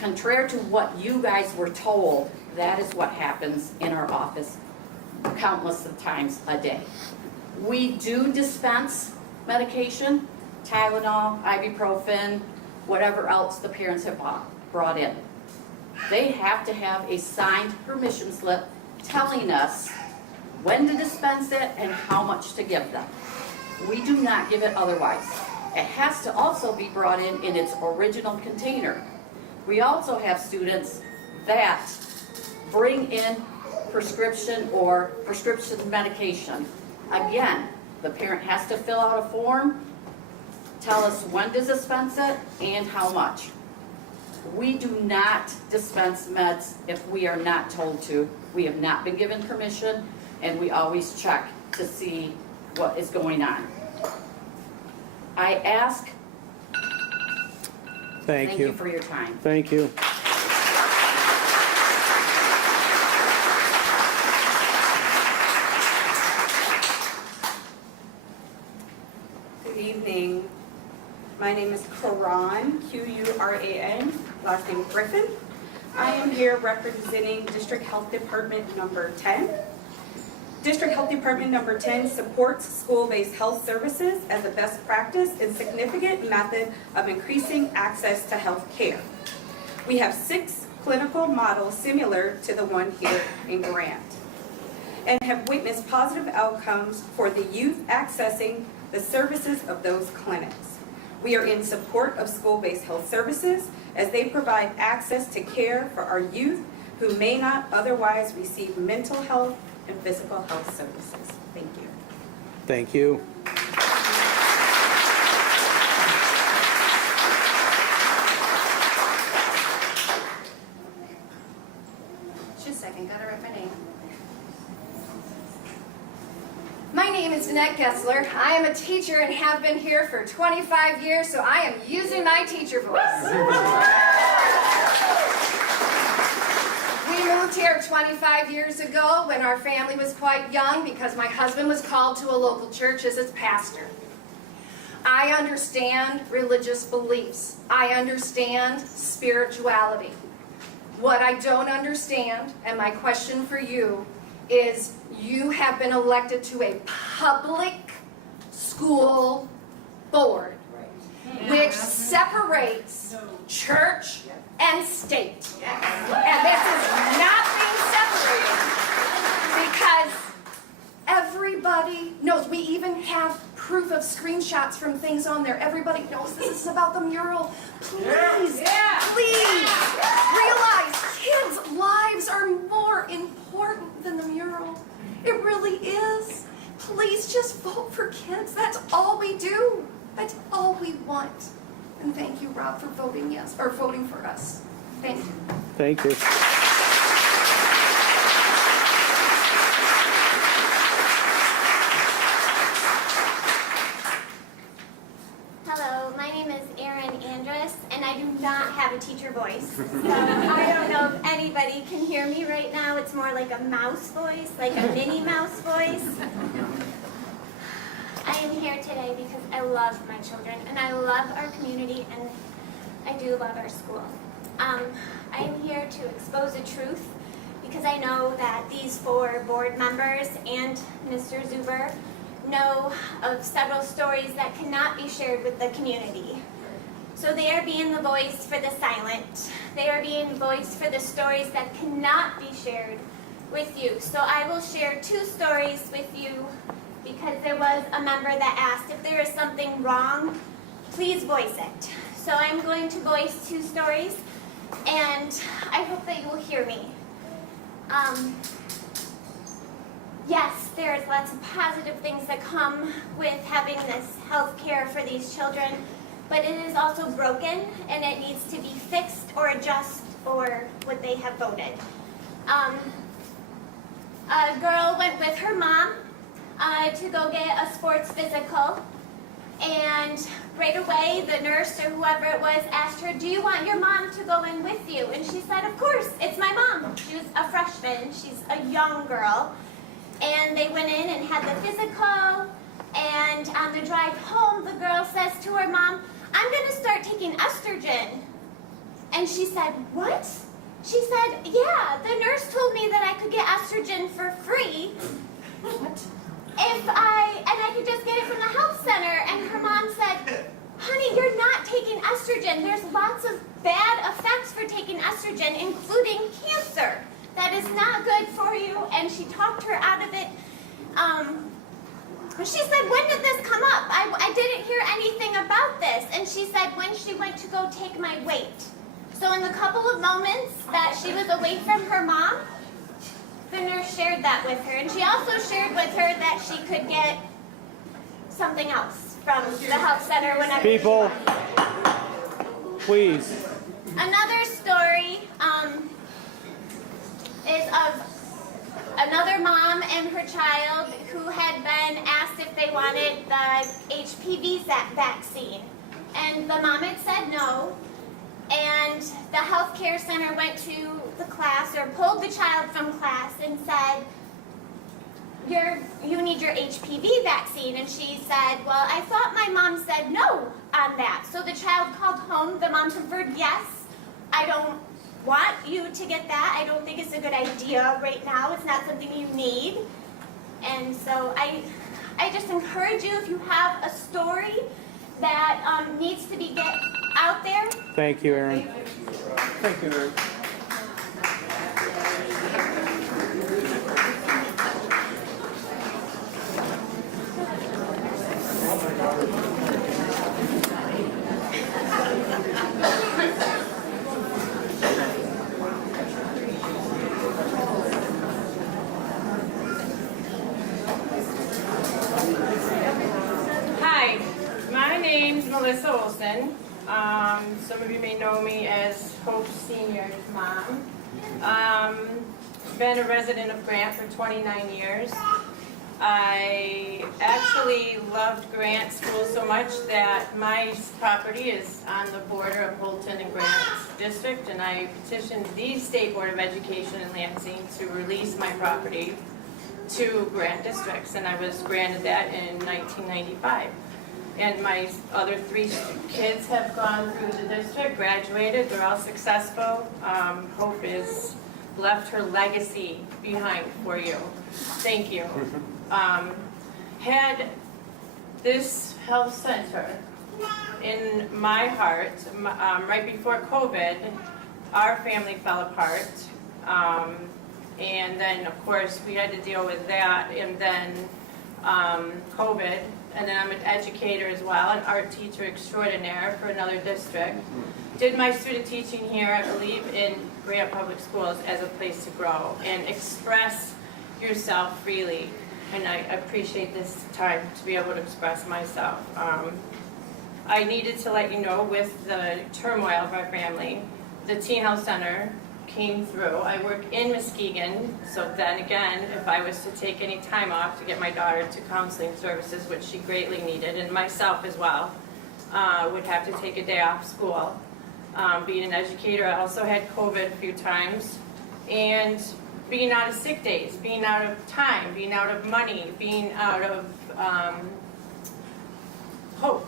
Contrary to what you guys were told, that is what happens in our office countless of times a day. We do dispense medication, Tylenol, ibuprofen, whatever else the parents have brought in. They have to have a signed permission slip telling us when to dispense it and how much to give them. We do not give it otherwise. It has to also be brought in its original container. We also have students that bring in prescription medication. Again, the parent has to fill out a form, tell us when to dispense it and how much. We do not dispense meds if we are not told to. We have not been given permission, and we always check to see what is going on. I ask, thank you for your time. Thank you. Good evening. My name is Quran, Quran, last name Griffin. I am here representing District Health Department number 10. District Health Department number 10 supports school-based health services as a best practice and significant method of increasing access to health care. We have 6 clinical models similar to the one here in Grant and have witnessed positive outcomes for the youth accessing the services of those clinics. We are in support of school-based health services as they provide access to care for our youth who may not otherwise receive mental health and physical health services. Thank you. Thank you. Just a second, gotta write my name. My name is Danette Gessler. I am a teacher and have been here for 25 years, so I am using my teacher voice. We moved here 25 years ago when our family was quite young because my husband was called to a local church as its pastor. I understand religious beliefs. I understand spirituality. What I don't understand, and my question for you, is you have been elected to a public school board, which separates church and state. And this is not being separated because everybody knows. We even have proof of screenshots from things on there. Everybody knows this is about the mural. Please, please realize kids' lives are more important than the mural. It really is. Please just vote for kids. That's all we do. That's all we want. And thank you, Rob, for voting yes, or voting for us. Thank you. Thank you. Hello, my name is Erin Andrus, and I do not have a teacher voice. So I don't know if anybody can hear me right now. It's more like a mouse voice, like a Minnie Mouse voice. I am here today because I love my children, and I love our community, and I do love our school. I am here to expose the truth because I know that these 4 board members and Mr. Zuber know of several stories that cannot be shared with the community. So they are being the voice for the silent. They are being voice for the stories that cannot be shared with you. So I will share 2 stories with you because there was a member that asked if there is something wrong, please voice it. So I'm going to voice 2 stories, and I hope that you will hear me. Yes, there's lots of positive things that come with having this health care for these children, but it is also broken, and it needs to be fixed or adjusted or what they have voted. A girl went with her mom to go get a sports physical, and right away the nurse or whoever it was asked her, do you want your mom to go in with you? And she said, of course, it's my mom. She was a freshman, she's a young girl. And they went in and had the physical, and on the drive home, the girl says to her mom, I'm gonna start taking estrogen. And she said, what? She said, yeah, the nurse told me that I could get estrogen for free. What? And I could just get it from the health center. And her mom said, honey, you're not taking estrogen. There's lots of bad effects for taking estrogen, including cancer. That is not good for you. And she talked her out of it. She said, when did this come up? I didn't hear anything about this. And she said, when she went to go take my weight. So in the couple of moments that she was away from her mom, the nurse shared that with her. And she also shared with her that she could get something else from the health center whenever People, she wanted. please. Another story is of another mom and her child who had been asked if they wanted the HPV vaccine. And the mom had said no. And the health care center went to the class, or pulled the child from class and said, you need your HPV vaccine. And she said, well, I thought my mom said no on that. So the child called home. The mom confirmed, yes, I don't want you to get that. I don't think it's a good idea right now. It's not something you need. And so I just encourage you, if you have a story that needs to be get out there. Thank you, Erin. Thank you, Erin. Hi, my name's Melissa Olson. Some of you may know me as Hope Senior's mom. Been a resident of Grant for 29 years. I actually loved Grant School so much that my property is on the border of Holton and Grant District, and I petitioned the State Board of Education in Lansing to release my property to Grant districts, and I was granted that in 1995. And my other 3 kids have gone through the district, graduated, they're all successful. Hope has left her legacy behind for you. Thank you. Had this health center in my heart, right before COVID, our family fell apart. And then, of course, we had to deal with that, and then COVID. And then I'm an educator as well, an art teacher extraordinaire for another district. Did my student teaching here, I believe, in Grant Public Schools as a place to grow and express yourself freely. And I appreciate this time to be able to express myself. I needed to let you know, with the turmoil of our family, the Teen Health Center came through. I work in Muskegon, so then again, if I was to take any time off to get my daughter to counseling services, which she greatly needed, and myself as well, would have to take a day off school. Being an educator, I also had COVID a few times, and being out of sick days, being out of time, being out of money, being out of hope.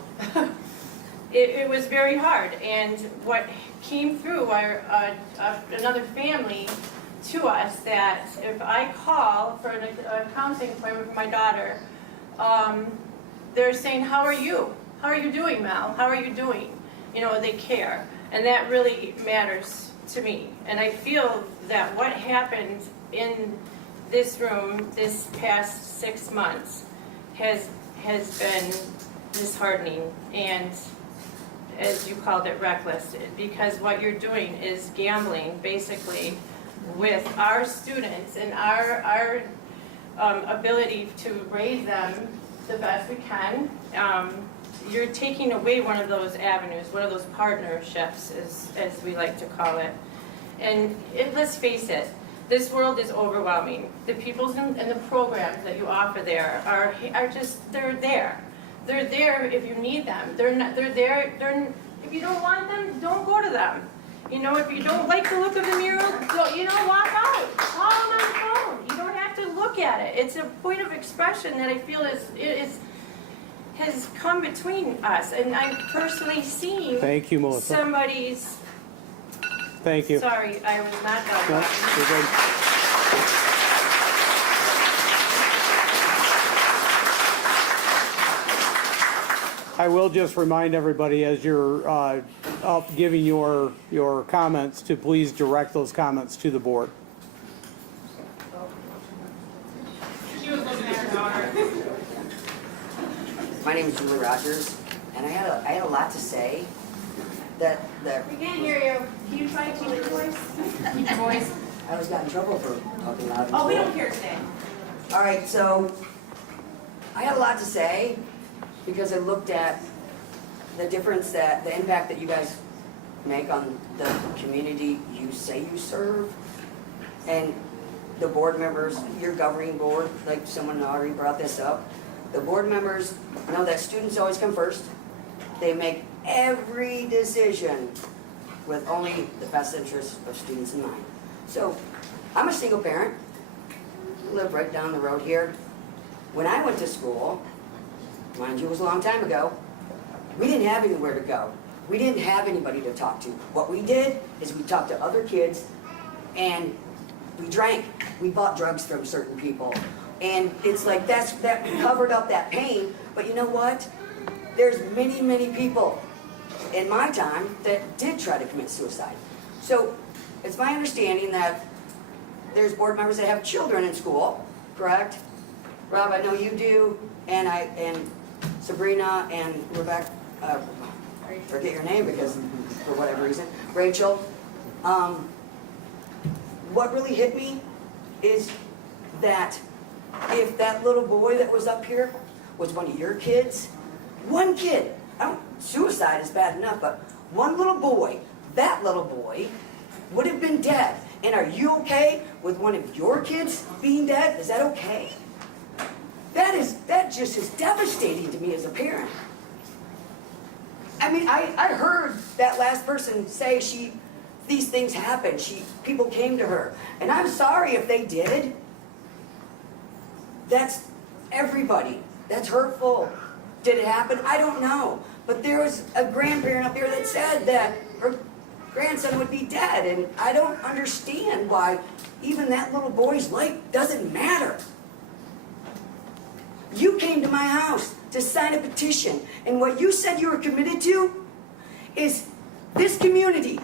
It was very hard, and what came through another family to us, that if I call for a counseling appointment for my daughter, they're saying, how are you? How are you doing, Mel? How are you doing? You know, they care, and that really matters to me. And I feel that what happened in this room this past 6 months has been disheartening, and as you called it, reckless, because what you're doing is gambling basically with our students and our ability to raise them the best we can. You're taking away one of those avenues, one of those partnerships, as we like to call it. And let's face it, this world is overwhelming. The people and the programs that you offer there are just, they're there. They're there if you need them. They're there, if you don't want them, don't go to them. You know, if you don't like the look of the mural, walk out. Call them on the phone. You don't have to look at it. It's a point of expression that I feel has come between us. And I've personally seen Thank you, Melissa. somebody's... Thank you. Sorry, I was not done. No, you're good. I will just remind everybody, as you're up giving your comments, to please direct those comments to the board. My name is Julie Rogers, and I had a lot to say. We can't hear you. Can you try to keep your voice? Keep your voice. I always got in trouble for talking loud. Oh, we don't care today. All right, so I had a lot to say because I looked at the difference, the impact that you guys make on the community you say you serve, and the board members, your governing board, like someone already brought this up. The board members know that students always come first. They make every decision with only the best interest of students in mind. So, I'm a single parent, live right down the road here. When I went to school, mind you, it was a long time ago, we didn't have anywhere to go. We didn't have anybody to talk to. What we did is we talked to other kids, and we drank. We bought drugs from certain people. And it's like that covered up that pain, but you know what? There's many, many people in my time that did try to commit suicide. So it's my understanding that there's board members that have children in school, correct? Rob, I know you do, and Sabrina and Rebecca, forget your name because for whatever reason, Rachel. What really hit me is that if that little boy that was up here was one of your kids, one kid, suicide is bad enough, but one little boy, that little boy would have been dead. And are you okay with one of your kids being dead? Is that okay? That just is devastating to me as a parent. I mean, I heard that last person say these things happened. People came to her. And I'm sorry if they did. That's everybody. That's hurtful. Did it happen? I don't know. But there was a grandparent up here that said that her grandson would be dead. And I don't understand why even that little boy's life doesn't matter. You came to my house to sign a petition. And what you said you were committed to is this community,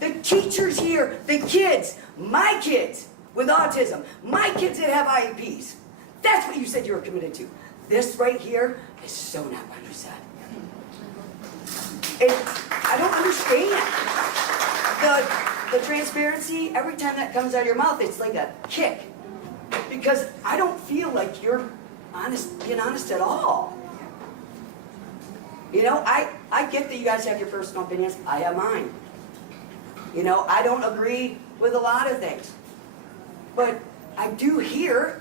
the teachers here, the kids, my kids with autism, my kids that have IEPs. That's what you said you were committed to. This right here is so not what you said. I don't understand. The transparency, every time that comes out of your mouth, it's like a kick. Because I don't feel like you're being honest at all. You know, I get that you guys have your personal opinions, I have mine. You know, I don't agree with a lot of things. But I do hear,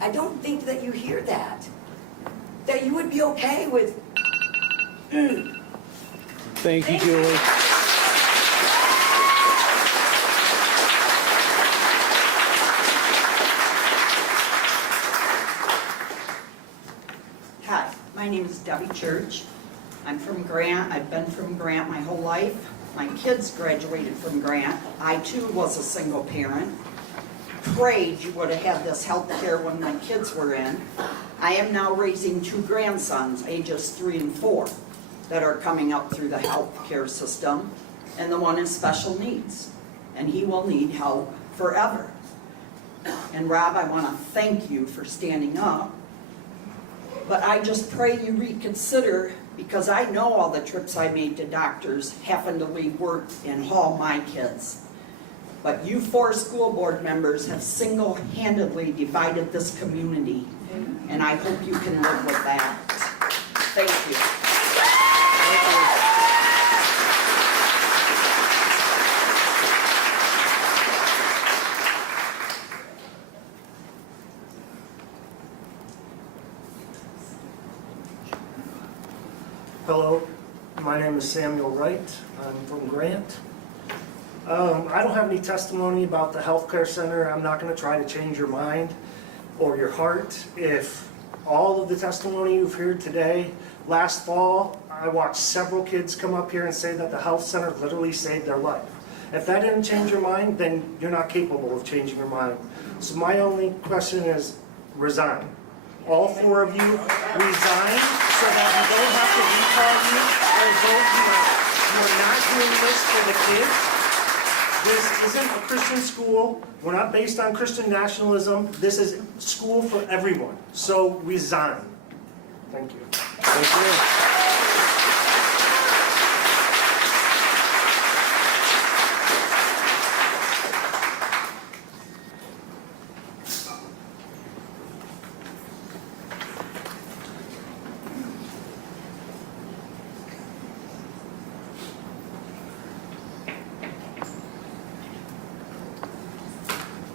I don't think that you hear that. That you would be okay with, Thank you, Julie. Hi, my name is Debbie Church. I'm from Grant. I've been from Grant my whole life. My kids graduated from Grant. I too was a single parent. Prayed you would have had this health care when my kids were in. I am now raising 2 grandsons, ages 3 and 4, that are coming up through the health care system, and the one is special needs, and he will need help forever. And Rob, I want to thank you for standing up, but I just pray you reconsider, because I know all the trips I made to doctors having to leave work and haul my kids. But you 4 school board members have single-handedly divided this community, and I hope you can live with that. Thank you. Hello, my name is Samuel Wright. I'm from Grant. I don't have any testimony about the healthcare center. I'm not going to try to change your mind or your heart. If all of the testimony you've heard today, last fall, I watched several kids come up here and say that the health center literally saved their life. If that didn't change your mind, then you're not capable of changing your mind. So my only question is, resign. All 4 of you resign so that we don't have to recall you, although you're not doing this for the kids. This isn't a Christian school. We're not based on Christian nationalism. This is school for everyone. So resign. Thank you. Thank you.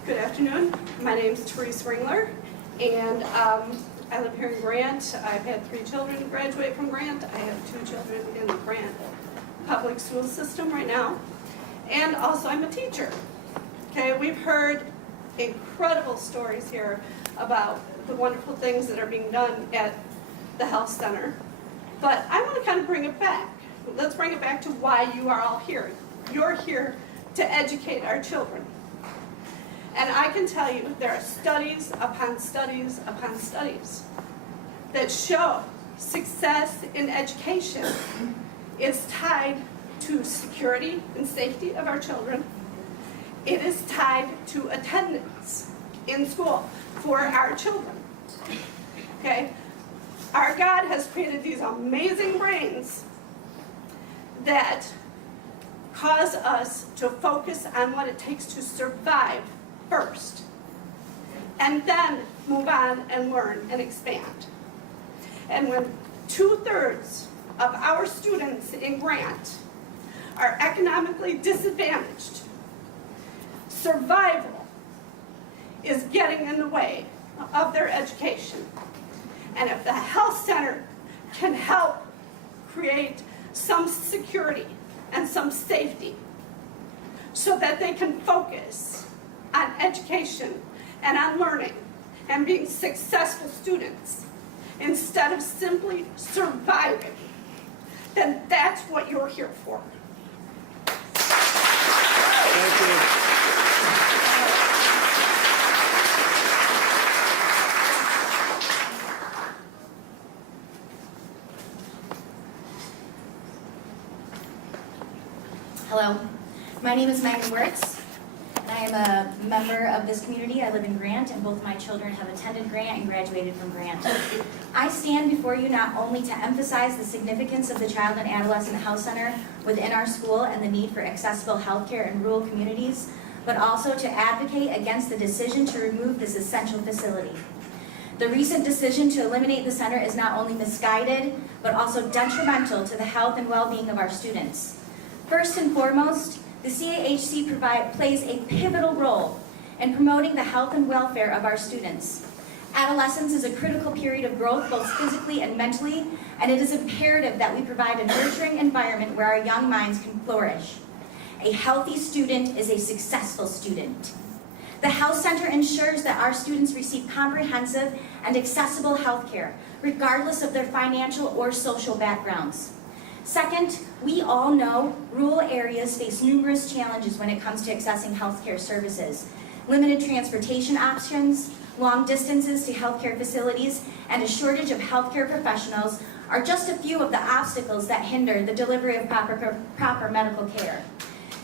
Good afternoon. My name is Therese Ringler, and I live here in Grant. I've had 3 children graduate from Grant. I have 2 children in the Grant public school system right now, and also I'm a teacher. Okay, we've heard incredible stories here about the wonderful things that are being done at the health center, but I want to kind of bring it back. Let's bring it back to why you are all here. You're here to educate our children. And I can tell you there are studies upon studies upon studies that show success in education is tied to security and safety of our children. It is tied to attendance in school for our children. Okay? Our God has created these amazing brains that cause us to focus on what it takes to survive first, and then move on and learn and expand. And when 2/3 of our students in Grant are economically disadvantaged, survival is getting in the way of their education. And if the health center can help create some security and some safety so that they can focus on education and on learning and being successful students instead of simply surviving, then that's what you're here for. Thank you. Hello, my name is Megan Wirtz. I am a member of this community. I live in Grant, and both my children have attended Grant and graduated from Grant. I stand before you not only to emphasize the significance of the Child and Adolescent Health Center within our school and the need for accessible health care in rural communities, but also to advocate against the decision to remove this essential facility. The recent decision to eliminate the center is not only misguided, but also detrimental to the health and well-being of our students. First and foremost, the CAHC plays a pivotal role in promoting the health and welfare of our students. Adolescence is a critical period of growth, both physically and mentally, and it is imperative that we provide a nurturing environment where our young minds can flourish. A healthy student is a successful student. The health center ensures that our students receive comprehensive and accessible health care, regardless of their financial or social backgrounds. Second, we all know rural areas face numerous challenges when it comes to accessing healthcare services. Limited transportation options, long distances to healthcare facilities, and a shortage of healthcare professionals are just a few of the obstacles that hinder the delivery of proper medical care.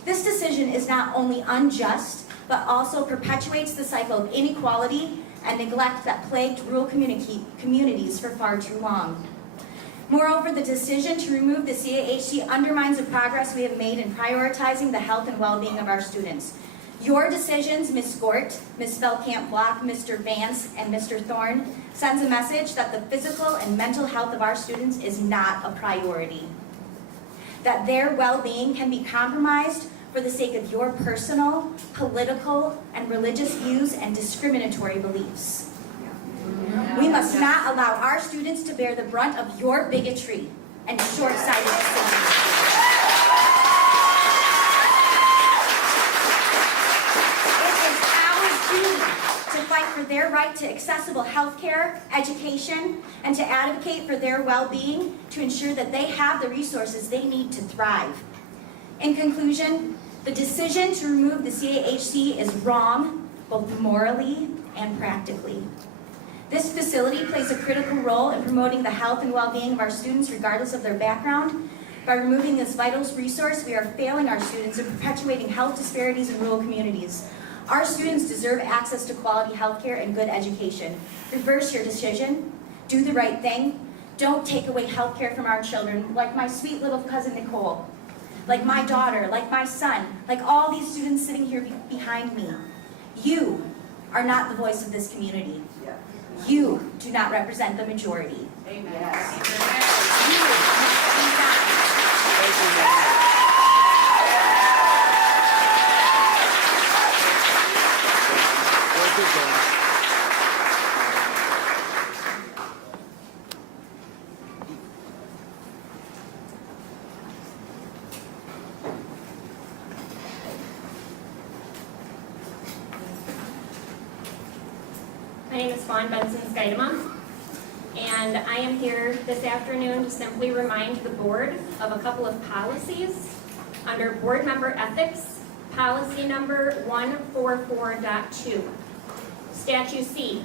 This decision is not only unjust, but also perpetuates the cycle of inequality and neglect that plagued rural communities for far too long. Moreover, the decision to remove the CAHC undermines the progress we have made in prioritizing the health and well-being of our students. Your decisions, Ms. Gort, Ms. Feldkamp-Block, Mr. Vance, and Mr. Thorne, sends a message that the physical and mental health of our students is not a priority. That their well-being can be compromised for the sake of your personal, political, and religious views and discriminatory beliefs. We must not allow our students to bear the brunt of your bigotry and short-sighted decisions. To fight for their right to accessible health care, education, and to advocate for their well-being to ensure that they have the resources they need to thrive. In conclusion, the decision to remove the CAHC is wrong, both morally and practically. This facility plays a critical role in promoting the health and well-being of our students regardless of their background. By removing this vital resource, we are failing our students and perpetuating health disparities in rural communities. Our students deserve access to quality health care and good education. Reverse your decision. Do the right thing. Don't take away health care from our children, like my sweet little cousin Nicole, like my daughter, like my son, like all these students sitting here behind me. You are not the voice of this community. You do not represent the majority. Amen. My name is Fawn Benson-Skidema, and I am here this afternoon to simply remind the board of a couple of policies under board member ethics, policy number 144.2. Statute C,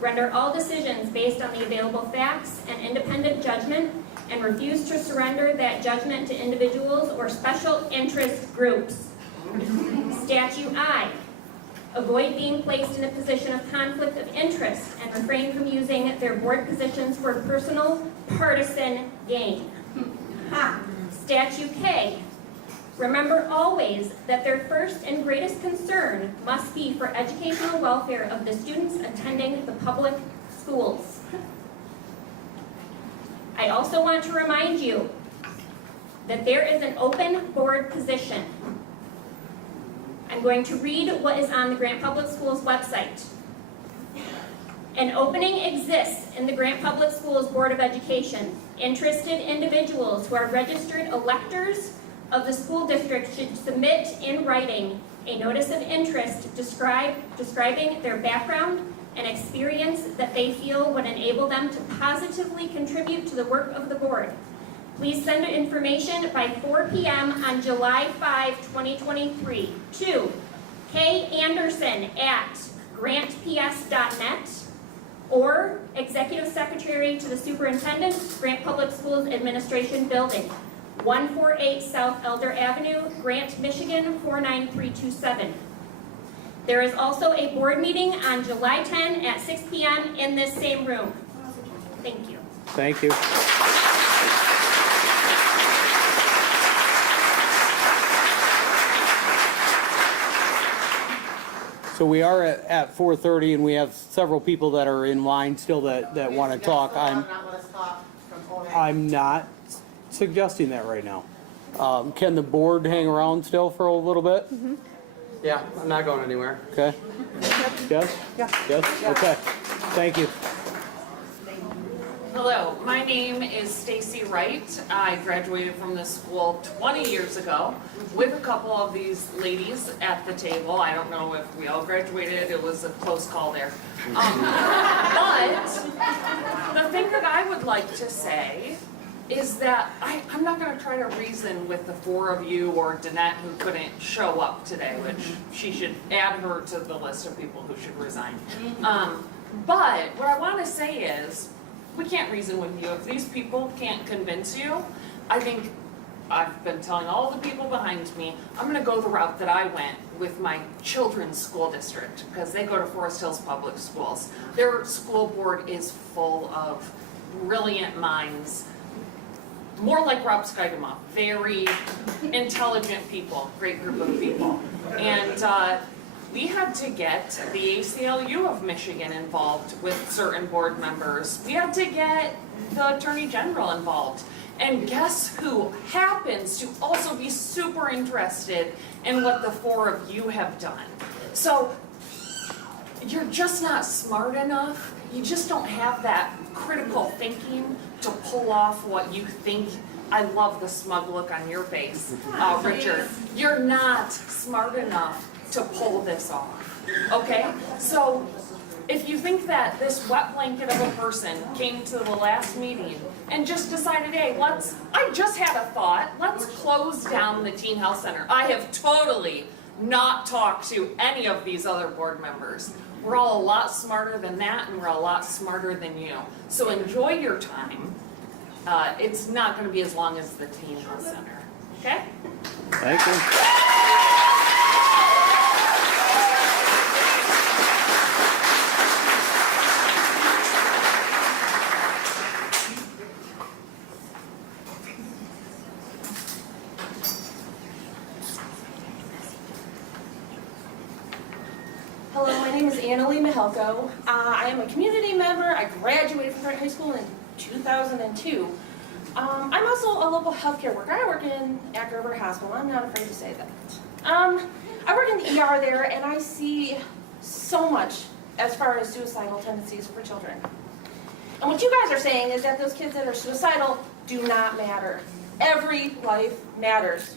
render all decisions based on the available facts and independent judgment and refuse to surrender that judgment to individuals or special interest groups. Statute I, avoid being placed in a position of conflict of interest and refrain from using their board positions for personal, partisan gain. Statute K, remember always that their first and greatest concern must be for educational welfare of the students attending the public schools. I also want to remind you that there is an open board position. I'm going to read what is on the Grant Public Schools website. An opening exists in the Grant Public Schools Board of Education. Interested individuals who are registered electors of the school district should submit in writing a notice of interest describing their background and experience that they feel would enable them to positively contribute to the work of the board. Please send information by 4 p.m. on July 5, 2023 to kanderson@grantps.net or Executive Secretary to the Superintendent, Grant Public Schools Administration Building, 148 South Elder Avenue, Grant, Michigan 49327. There is also a board meeting on July 10 at 6 p.m. in this same room. Thank you. Thank you. So we are at 4:30, and we have several people that are in line still that want to talk. I'm not suggesting that right now. Can the board hang around still for a little bit? Yeah, I'm not going anywhere. Okay. Yes? Yeah. Yes? Okay. Thank you. Hello, my name is Stacy Wright. I graduated from this school 20 years ago with a couple of these ladies at the table. I don't know if we all graduated, it was a close call there. But the thing that I would like to say is that I'm not going to try to reason with the four of you or Danette who couldn't show up today, which she should add her to the list of people who should resign. But what I want to say is, we can't reason with you. If these people can't convince you, I think I've been telling all the people behind me, I'm gonna go the route that I went with my children's school district, because they go to Forest Hills Public Schools. Their school board is full of brilliant minds, more like Rob Skidema, very intelligent people, great group of people. And we had to get the ACLU of Michigan involved with certain board members. We had to get the Attorney General involved. And guess who happens to also be super interested in what the four of you have done? So you're just not smart enough. You just don't have that critical thinking to pull off what you think. I love the smug look on your face, Richard. You're not smart enough to pull this off, okay? So if you think that this wet blanket of a person came to the last meeting and just decided, hey, I just had a thought, let's close down the Teen Health Center. I have totally not talked to any of these other board members. We're all a lot smarter than that, and we're a lot smarter than you. So enjoy your time. It's not gonna be as long as the Teen Health Center, okay? Thank you. Hello, my name is Annalie Mihelko. I am a community member. I graduated from Grant High School in 2002. I'm also a local healthcare worker. I work in Act River Hospital. I'm not afraid to say that. I work in the ER there, and I see so much as far as suicidal tendencies for children. And what you guys are saying is that those kids that are suicidal do not matter. Every life matters.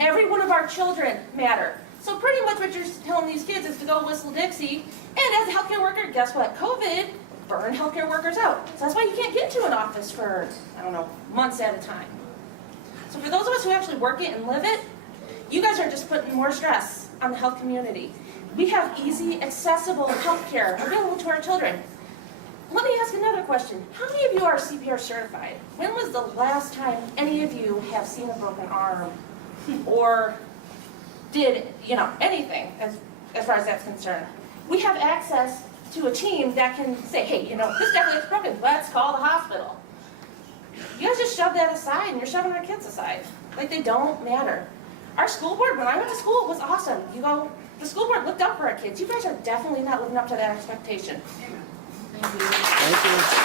Every one of our children matter. So pretty much what you're telling these kids is to go whistle Dixie. And as a healthcare worker, guess what? COVID burned healthcare workers out. So that's why you can't get to an office for, I don't know, months at a time. So for those of us who actually work it and live it, you guys are just putting more stress on the health community. We have easy, accessible healthcare available to our children. Let me ask another question. How many of you are CPR certified? When was the last time any of you have seen a broken arm or did, anything as far as that's concerned? We have access to a team that can say, hey, this definitely is broken, let's call the hospital. You guys just shove that aside, and you're shoving our kids aside. Like they don't matter. Our school board, when I went to school, was awesome. The school board looked up for our kids. You guys are definitely not living up to that expectation. Thank you. Thank you.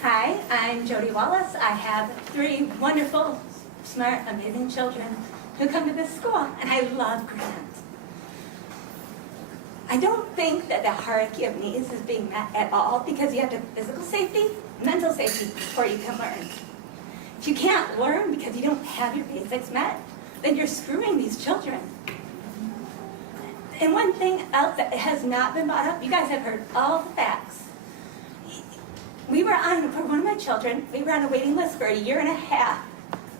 Hi, I'm Jody Wallace. I have 3 wonderful, smart, amazing children who come to this school, and I love Grant. I don't think that the hierarchy of needs is being met at all, because you have to physical safety, mental safety before you can learn. If you can't learn because you don't have your basics met, then you're screwing these children. And one thing else that has not been brought up, you guys have heard all the facts. For one of my children, we were on a waiting list for 1.5 years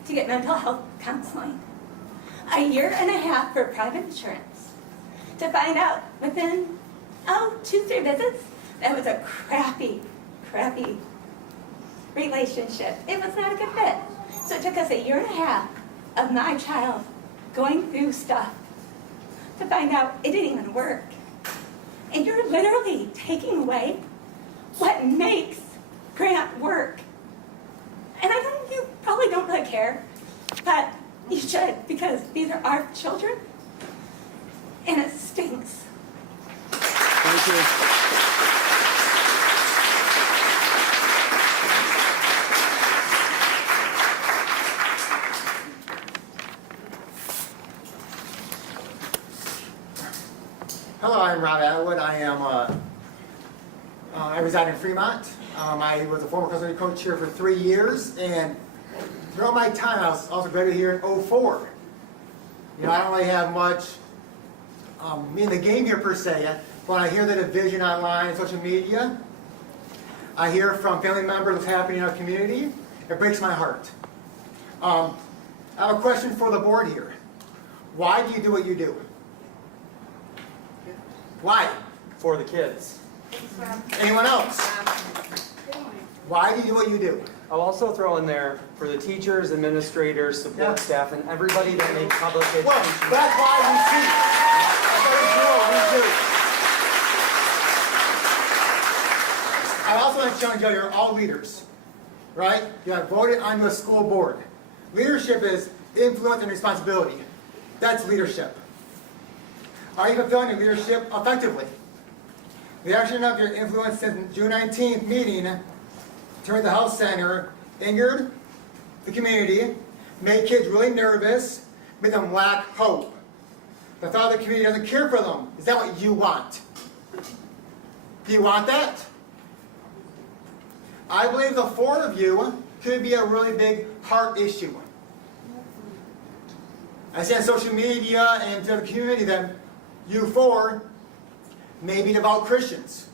to get mental health counseling. 1.5 years for private insurance. To find out within, 2-3 visits, that was a crappy relationship. It was not a good fit. So it took us 1.5 years of my child going through stuff to find out it didn't even work. And you're literally taking away what makes Grant work. And I know you probably don't really care, but you should, because these are our children, and it stinks. Thank you. Hello, I'm Rob Atwood. I reside in Fremont. I was a former custody coach here for 3 years, and throughout my time, I was also graduated here in '04. You know, I don't really have much in the game here per se, but I hear the division online and social media. I hear from family members what's happening in our community. It breaks my heart. I have a question for the board here. Why do you do what you do? Why? For the kids. Anyone else? Why do you do what you do? I'll also throw in there for the teachers, administrators, support staff, and everybody that makes public education. Well, that's why we see. We do. I also want to show you you're all leaders, right? You have voted onto a school board. Leadership is influence and responsibility. That's leadership. Are you fulfilling your leadership effectively? The action of your influence since June 19th meeting turned the health center, injured the community, made kids really nervous, made them lack hope. The thought of the community doesn't care for them. Is that what you want? Do you want that? I believe the four of you could be a really big heart issue. I see on social media and to the community that you four may be devout Christians.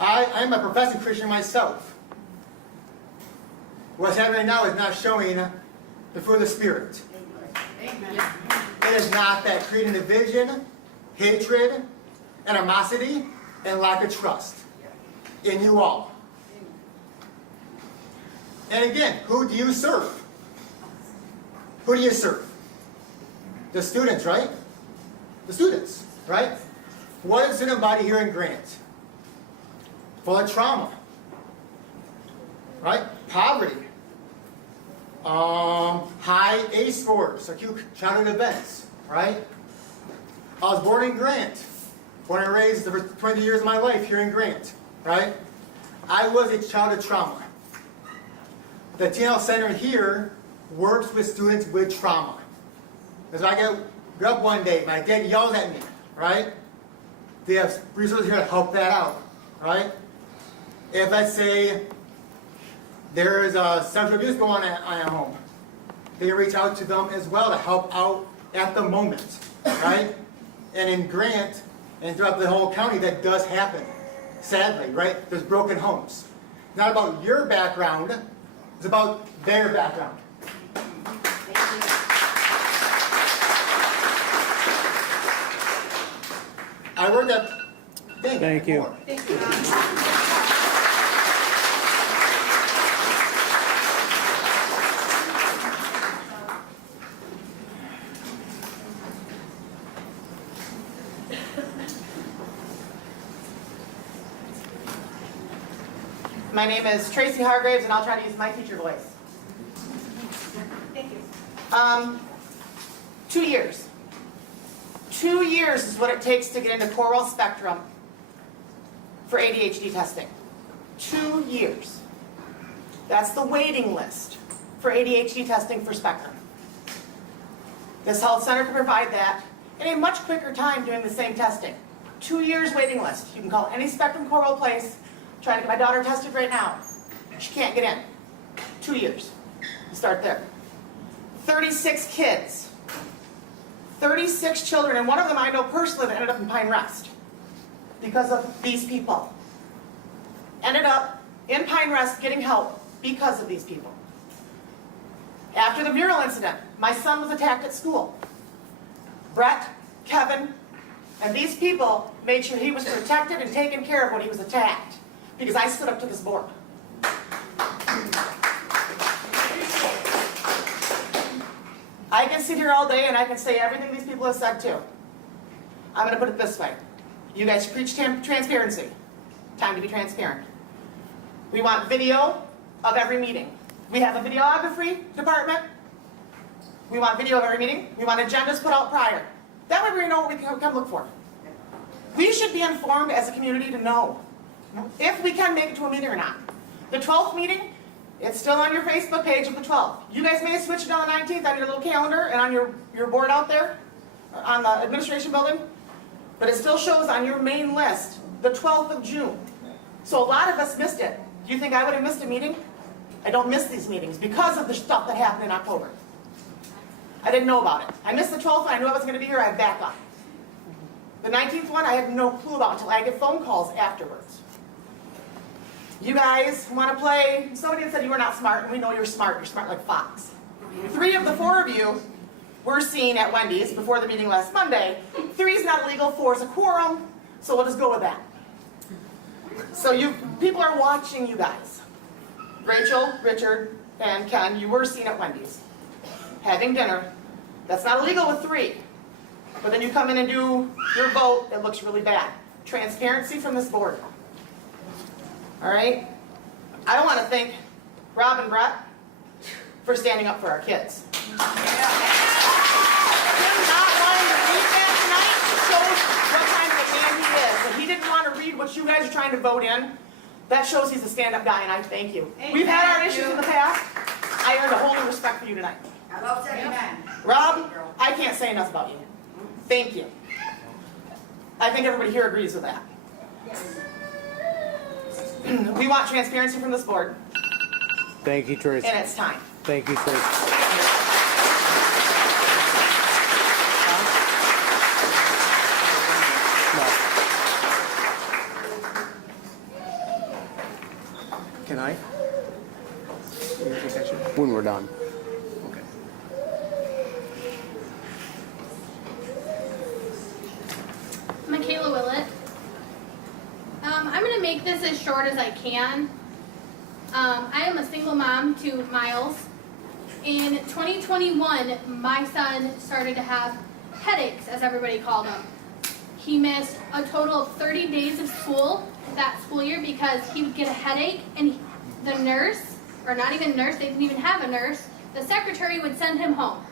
I'm a professing Christian myself. What's happening right now is not showing the fruit of the Spirit. It is not that creating division, hatred, animosity, and lack of trust in you all. And again, who do you serve? Who do you serve? The students, right? The students, right? What is student body here in Grant? Full of trauma, right? Poverty, high ACE scores, acute childhood events, right? I was born in Grant, born and raised for 20 years of my life here in Grant, right? I was a child of trauma. The TNL Center here works with students with trauma. Because I grew up one day, my dad yelled at me, right? They have resources here to help that out, right? If, let's say, there is a sexual abuse going on at home, they reach out to them as well to help out at the moment, right? And in Grant, and throughout the whole county, that does happen, sadly, right? There's broken homes. Not about your background, it's about their background. I worked at... Thank you. My name is Tracy Hargraves, and I'll try to use my teacher voice. Thank you. 2 years. 2 years is what it takes to get into Corewell Spectrum for ADHD testing. 2 years. That's the waiting list for ADHD testing for Spectrum. This health center can provide that in a much quicker time doing the same testing. 2 years waiting list. You can call any Spectrum Corewell place. Trying to get my daughter tested right now. She can't get in. 2 years. You start there. 36 kids. 36 children, and one of them I know personally that ended up in Pine Rest because of these people. Ended up in Pine Rest getting help because of these people. After the mural incident, my son was attacked at school. Brett, Kevin, and these people made sure he was protected and taken care of when he was attacked. Because I stood up to this board. I can sit here all day and I can say everything these people have said too. I'm gonna put it this way. You guys preach transparency. Time to be transparent. We want video of every meeting. We have a videography department. We want video of every meeting. We want agendas put out prior. That way we know what we can come look for. We should be informed as a community to know if we can make it to a meeting or not. The 12th meeting, it's still on your Facebook page of the 12th. You guys may have switched it on the 19th on your little calendar and on your board out there, on the administration building, but it still shows on your main list, the 12th of June. So a lot of us missed it. Do you think I would have missed a meeting? I don't miss these meetings because of the stuff that happened in October. I didn't know about it. I missed the 12th one, I knew I was going to be here, I back up. The 19th one, I had no clue about until I get phone calls afterwards. You guys want to play, somebody had said you were not smart, and we know you're smart like Fox. 3 of the 4 of you were seen at Wendy's before the meeting last Monday. 3 is not illegal, 4 is a quorum, so we'll just go with that. So people are watching you guys. Rachel, Richard, and Ken, you were seen at Wendy's, having dinner. That's not illegal with 3. But then you come in and do your vote, it looks really bad. Transparency from this board. All right? I want to thank Rob and Brett for standing up for our kids. Him not wanting to read that tonight shows what kind of a man he is. If he didn't want to read what you guys are trying to vote in, that shows he's a stand-up guy, and I thank you. We've had our issues in the past. I earned a whole new respect for you tonight. Rob, I can't say enough about you. Thank you. I think everybody here agrees with that. We want transparency from this board, Thank you, Tracy. and it's time. Thank you, Tracy. Can I? When we're done. Michaela Willett. I'm going to make this as short as I can. I am a single mom to Miles. In 2021, my son started to have headaches, as everybody called them. He missed a total of 30 days of school that school year because he would get a headache, and the nurse, or not even nurse, they didn't even have a nurse, the secretary would send him home.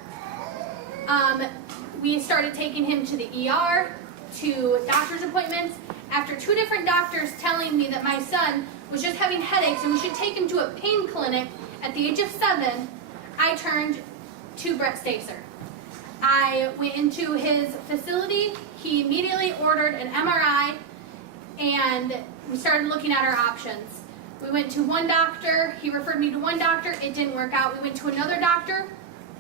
We started taking him to the ER, to doctor's appointments, after 2 different doctors telling me that my son was just having headaches and we should take him to a pain clinic at the age of 7, I turned to Brett Stacer. I went into his facility, he immediately ordered an MRI, and we started looking at our options. We went to one doctor, he referred me to one doctor, it didn't work out. We went to another doctor,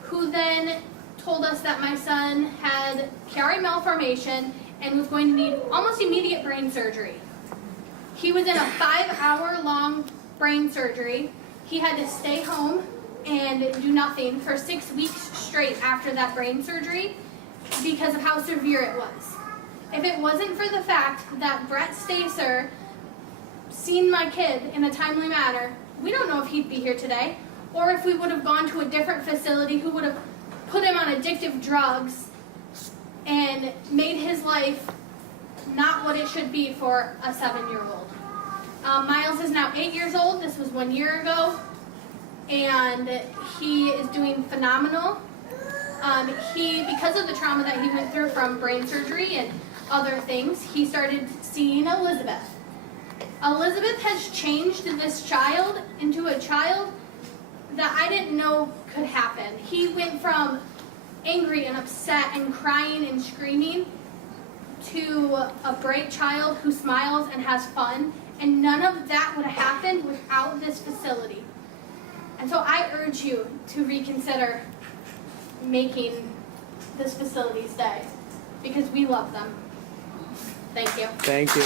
who then told us that my son had Chiari malformation and was going to need almost immediate brain surgery. He was in a 5-hour-long brain surgery. He had to stay home and do nothing for 6 weeks straight after that brain surgery because of how severe it was. If it wasn't for the fact that Brett Stacer seen my kid in a timely manner, we don't know if he'd be here today, or if we would have gone to a different facility who would have put him on addictive drugs and made his life not what it should be for a 7-year-old. Miles is now 8 years old. This was 1 year ago, and he is doing phenomenal. Because of the trauma that he went through from brain surgery and other things, he started seeing Elizabeth. Elizabeth has changed this child into a child that I didn't know could happen. He went from angry and upset and crying and screaming to a bright child who smiles and has fun, and none of that would have happened without this facility. And so I urge you to reconsider making this facility stay, because we love them. Thank you. Thank you.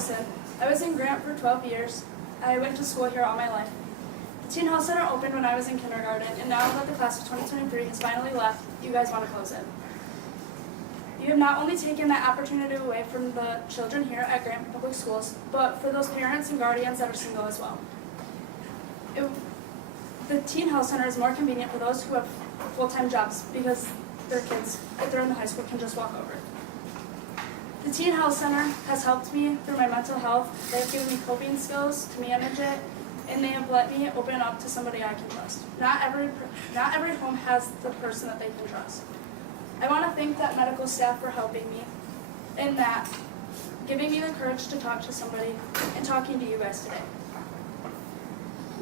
Wilson. I was in Grant for 12 years. I went to school here all my life. The Teen Health Center opened when I was in kindergarten, and now that the class of 2023 has finally left, you guys want to close it. You have not only taken that opportunity away from the children here at Grant Public Schools, but for those parents and guardians that are single as well. The Teen Health Center is more convenient for those who have full-time jobs because their kids, if they're in the high school, can just walk over. The Teen Health Center has helped me through my mental health. They've given me coping skills to manage it, and they have let me open up to somebody I can trust. Not every home has the person that they can trust. I want to thank that medical staff for helping me, and that giving me the courage to talk to somebody and talking to you guys today.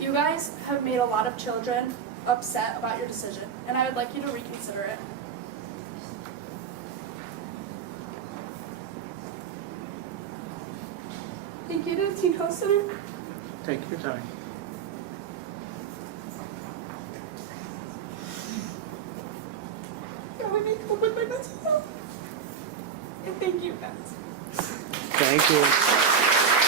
You guys have made a lot of children upset about your decision, and I would like you to reconsider it. Thank you to the Teen Health Center. Take your time. Now I need to cope with my mental health. And thank you guys. Thank you.